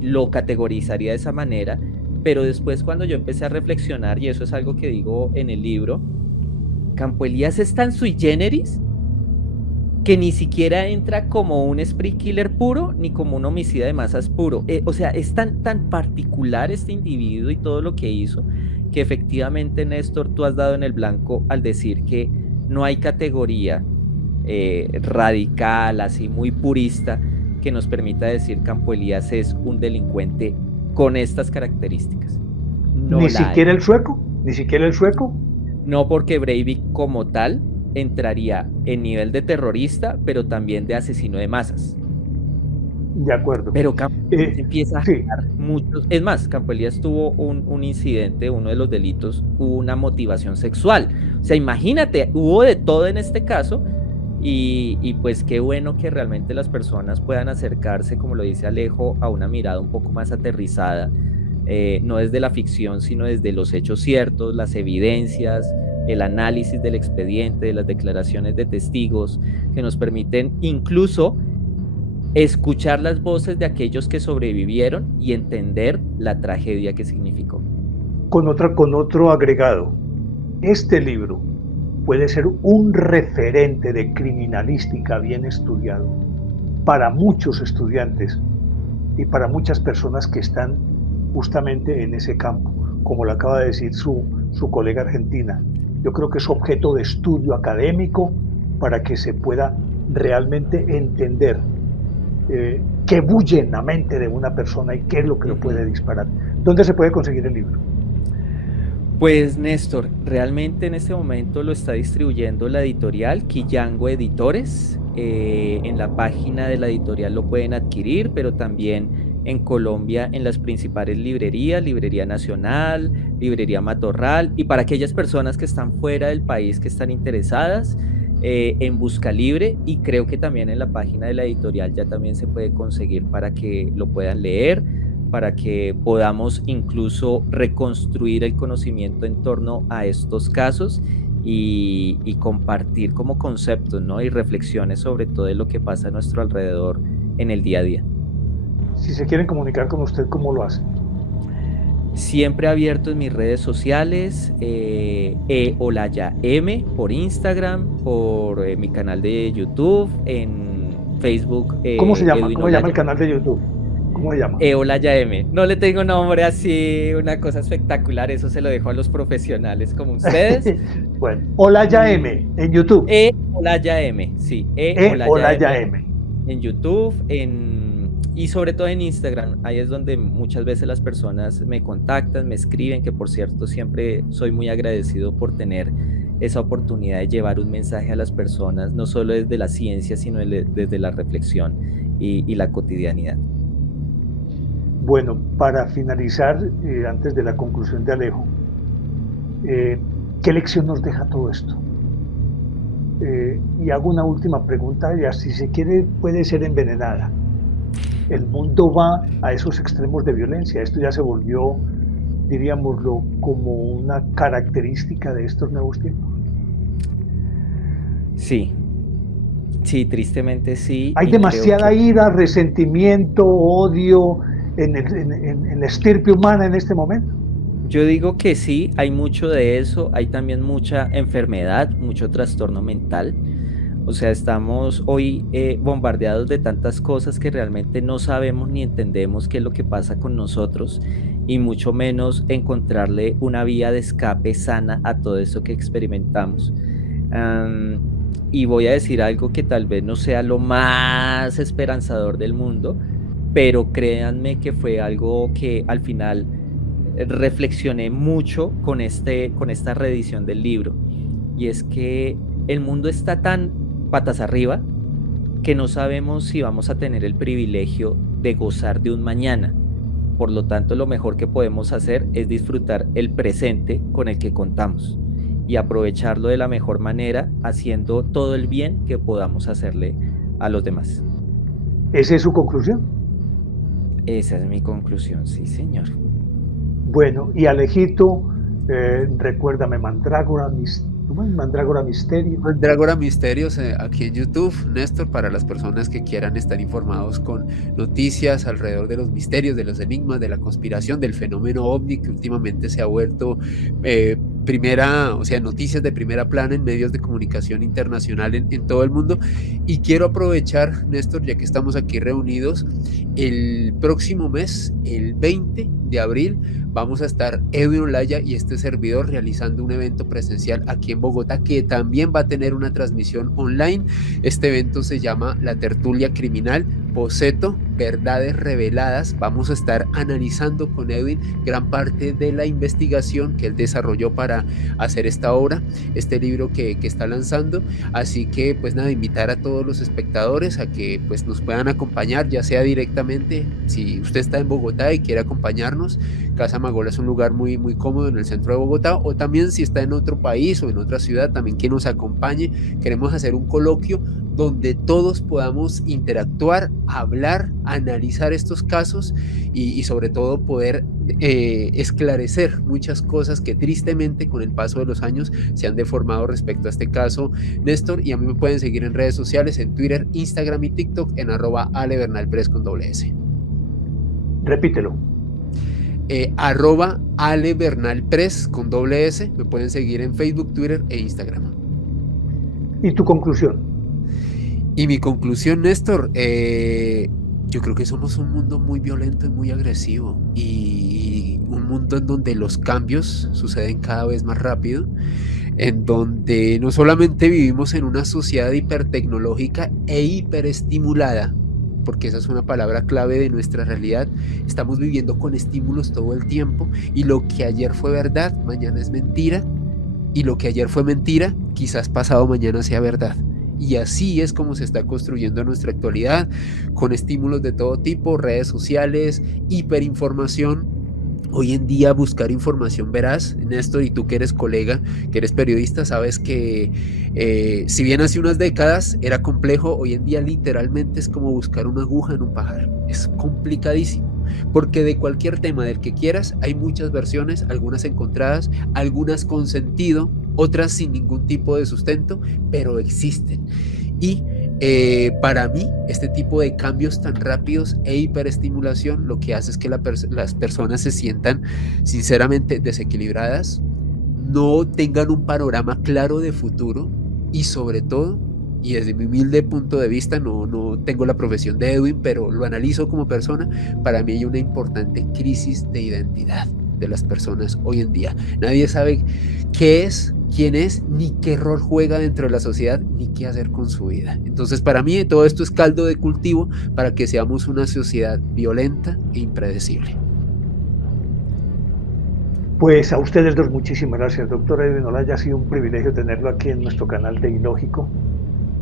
lo categorizaría de esa manera, pero después cuando yo empecé a reflexionar, y eso es algo que digo en el libro, Campo Elías es tan sui generis que ni siquiera entra como un spree killer puro ni como un homicida de masas puro. O sea, es tan particular este individuo y todo lo que hizo, que efectivamente, Néstor, tú has dado en el blanco al decir que no hay categoría radical, así muy purista, que nos permita decir Campo Elías es un delincuente con estas características. No Ni la siquiera hay. el sueco, ni siquiera el sueco. No, porque Breivik como tal entraría en nivel de terrorista, pero también de asesino de masas. De acuerdo. Pero Campo Elías empieza a Sí, generar muchos. Es más, Campo Elías tuvo un incidente, uno de los delitos, hubo una motivación sexual. O sea, imagínate, hubo de todo en este caso. Y pues qué bueno que realmente las personas puedan acercarse, como lo dice Alejo, a una mirada un poco más aterrizada, no desde la ficción, sino desde los hechos ciertos, las evidencias, el análisis del expediente, de las declaraciones de testigos, que nos permiten incluso escuchar las voces de aquellos que sobrevivieron y entender la tragedia que significó. con otro agregado. Este libro puede ser un referente de criminalística bien estudiado para muchos estudiantes y para muchas personas que están justamente en ese campo, como lo acaba de decir su colega argentina. Yo creo que es objeto de estudio académico para que se pueda realmente entender qué bulle en la mente de una persona y qué es lo que lo puede disparar. ¿Dónde se puede conseguir el libro? Pues Néstor, realmente en este momento lo está distribuyendo la editorial Quillango Editores. En la página de la editorial lo pueden adquirir, pero también en Colombia en las principales librerías, Librería Nacional, Librería Matorral, y para aquellas personas que están fuera del país que están interesadas, en Busca Libre, y creo que también en la página de la editorial ya también se puede conseguir para que lo puedan leer, para que podamos incluso reconstruir el conocimiento en torno a estos casos y compartir como conceptos, ¿no? Y reflexiones sobre todo de lo que pasa a nuestro alrededor en el día a día. Si se quieren comunicar con usted, ¿cómo lo hacen? Siempre abierto en mis redes sociales, Olaya M por Instagram, por mi canal de YouTube, en Facebook. ¿Cómo se llama? Edwin ¿Cómo se llama Olaya. el canal de YouTube? ¿Cómo se llama? Olaya M. No le tengo nombre así, una cosa espectacular, eso se lo dejo a los profesionales como ustedes. Bueno, Olaya M en YouTube. Olaya M, sí. Olaya M. En YouTube, y sobre todo en Instagram. Ahí es donde muchas veces las personas me contactan, me escriben, que por cierto siempre soy muy agradecido por tener esa oportunidad de llevar un mensaje a las personas, no solo desde la ciencia, sino desde la reflexión y la cotidianidad. Bueno, para finalizar, antes de la conclusión de Alejo, ¿qué lección nos deja todo esto? Y hago una última pregunta, y si se quiere puede ser envenenada. El mundo va a esos extremos de violencia. Esto ya se volvió, diríamoslo, como una característica de estos nuevos tiempos. Sí, tristemente sí. Hay demasiada ira, resentimiento, odio en la estirpe humana en este momento. Yo digo que sí, hay mucho de eso, hay también mucha enfermedad, mucho trastorno mental. O sea, estamos hoy bombardeados de tantas cosas que realmente no sabemos ni entendemos qué es lo que pasa con nosotros, y mucho menos encontrarle una vía de escape sana a todo eso que experimentamos. Y voy a decir algo que tal vez no sea lo más esperanzador del mundo, pero créanme que fue algo que al final reflexioné mucho con esta reedición del libro, y es que el mundo está tan patas arriba que no sabemos si vamos a tener el privilegio de gozar de un mañana. Por lo tanto, lo mejor que podemos hacer es disfrutar el presente con el que contamos y aprovecharlo de la mejor manera, haciendo todo el bien que podamos hacerle a los demás. ¿Esa es su conclusión? Esa es mi conclusión, sí, señor. Bueno, y Alejito, recuérdame, Mandrágora, ¿Cómo es? Mandrágora Misterio. Mandrágora Misterios aquí en YouTube, Néstor, para las personas que quieran estar informados con noticias alrededor de los misterios, de los enigmas, de la conspiración, del fenómeno ovni que últimamente se ha vuelto noticias de primera plana en medios de comunicación internacional en todo el mundo. Y quiero aprovechar, Néstor, ya que estamos aquí reunidos, el próximo mes, el 20 de abril, vamos a estar Edwin Olaya y este servidor realizando un evento presencial aquí en Bogotá que también va a tener una transmisión online. Este evento se llama La Tertulia Criminal, Boceto, Verdades Reveladas. Vamos a estar analizando con Edwin gran parte de la investigación que él desarrolló para hacer esta obra, este libro que está lanzando. Así que pues nada, invitar a todos los espectadores a que pues nos puedan acompañar, ya sea directamente, si usted está en Bogotá y quiere acompañarnos. Casa Magola es un lugar muy, muy cómodo en el centro de Bogotá, o también si está en otro país o en otra ciudad, también que nos acompañe. Queremos hacer un coloquio donde todos podamos interactuar, hablar, analizar estos casos y sobre todo poder esclarecer muchas cosas que tristemente con el paso de los años se han deformado respecto a este caso, Néstor. Y a mí me pueden seguir en redes sociales, en Twitter, Instagram y TikTok en @alebernalpress con @. Repítelo. @alebernalpress con @. Me pueden seguir en Facebook, Twitter e Instagram. ¿Y tu conclusión? Y mi conclusión, Néstor, yo creo que somos un mundo muy violento y muy agresivo, y un mundo en donde los cambios suceden cada vez más rápido, en donde no solamente vivimos en una sociedad hipertecnológica e hiperestimulada, porque esa es una palabra clave de nuestra realidad. Estamos viviendo con estímulos todo el tiempo, y lo que ayer fue verdad, mañana es mentira, y lo que ayer fue mentira, quizás pasado mañana sea verdad. Y así es como se está construyendo nuestra actualidad, con estímulos de todo tipo, redes sociales, hiperinformación. Hoy en día buscar información veraz, Néstor, y tú que eres colega, que eres periodista, sabes que si bien hace unas décadas era complejo, hoy en día literalmente es como buscar una aguja en un pajar. Es complicadísimo, porque de cualquier tema del que quieras hay muchas versiones, algunas encontradas, algunas con sentido, otras sin ningún tipo de sustento, pero existen. Y para mí, este tipo de cambios tan rápidos e hiperestimulación lo que hace es que las personas se sientan sinceramente desequilibradas, no tengan un panorama claro de futuro, y sobre todo, y desde mi humilde punto de vista, no tengo la profesión de Edwin, pero lo analizo como persona, para mí hay una importante crisis de identidad de las personas hoy en día. Nadie sabe qué es, quién es, ni qué rol juega dentro de la sociedad, ni qué hacer con su vida. Entonces, para mí todo esto es caldo de cultivo para que seamos una sociedad violenta e impredecible. Pues a ustedes dos muchísimas gracias, doctor Edwin Olaya. Ha sido un privilegio tenerlo aquí en nuestro canal de Ilógico.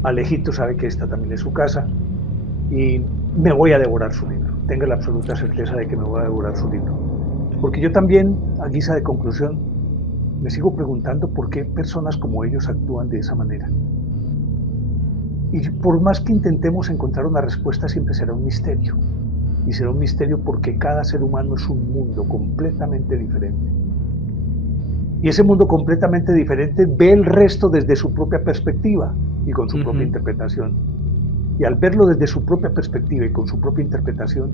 Alejito sabe que esta también es su casa, y me voy a devorar su libro. Tenga la absoluta certeza de que me voy a devorar su libro. Porque yo también, a guisa de conclusión, me sigo preguntando por qué personas como ellos actúan de esa manera. Y por más que intentemos encontrar una respuesta, siempre será un misterio. Y será un misterio porque cada ser humano es un mundo completamente diferente. Y ese mundo completamente diferente ve el resto desde su propia perspectiva y con su propia interpretación. Y al verlo desde su propia perspectiva y con su propia interpretación,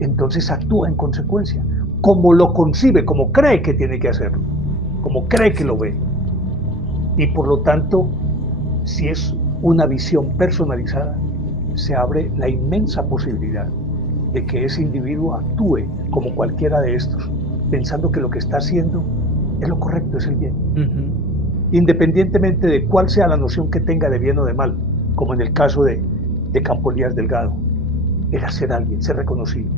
entonces actúa en consecuencia, como lo concibe, como cree que tiene que hacerlo, como cree que lo ve. Y por lo tanto, si es una visión personalizada, se abre la inmensa posibilidad de que ese individuo actúe como cualquiera de estos, pensando que lo que está haciendo es lo correcto, es el bien. Independientemente de cuál sea la noción que tenga de bien o de mal, como en el caso de Campo Elías Delgado, era ser alguien, ser reconocido,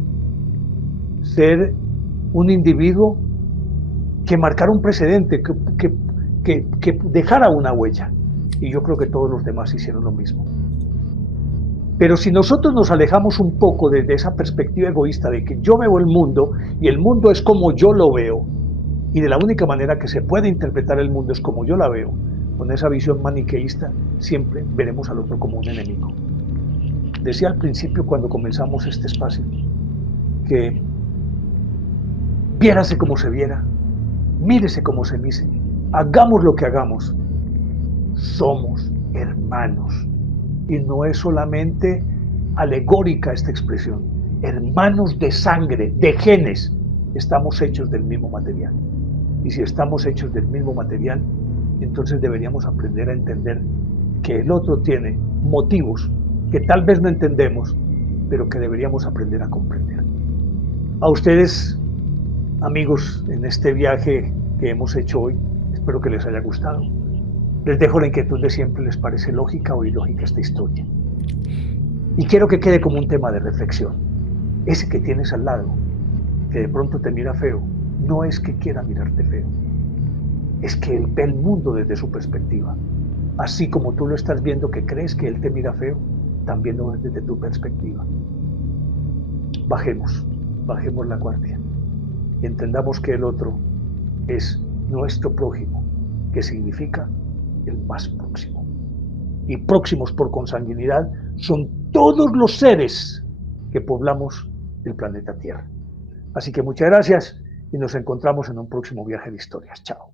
ser un individuo que marcara un precedente, que dejara una huella. Y yo creo que todos los demás hicieron lo mismo. Pero si nosotros nos alejamos un poco de esa perspectiva egoísta de que yo veo el mundo y el mundo es como yo lo veo, y de la única manera que se puede interpretar el mundo es como yo la veo, con esa visión maniqueísta, siempre veremos al otro como un enemigo. Decía al principio, cuando comenzamos este espacio, que viérase como se viera, mírese como se mire, hagamos lo que hagamos, somos hermanos. Y no es solamente alegórica esta expresión. Hermanos de sangre, de genes, estamos hechos del mismo material. Y si estamos hechos del mismo material, entonces deberíamos aprender a entender que el otro tiene motivos que tal vez no entendemos, pero que deberíamos aprender a comprender. A ustedes, amigos, en este viaje que hemos hecho hoy, espero que les haya gustado. Les dejo la inquietud de siempre, ¿les parece lógica o ilógica esta historia? Y quiero que quede como un tema de reflexión. Ese que tienes al lado, que de pronto te mira feo, no es que quiera mirarte feo, es que él ve el mundo desde su perspectiva. Así como tú lo estás viendo que crees que él te mira feo, también lo ves desde tu perspectiva. Bajemos la guardia y entendamos que el otro es nuestro prójimo, que significa el más próximo. Y próximos por consanguinidad son todos los seres que poblamos el planeta Tierra. Así que muchas gracias y nos encontramos en un próximo viaje de historias. Chao.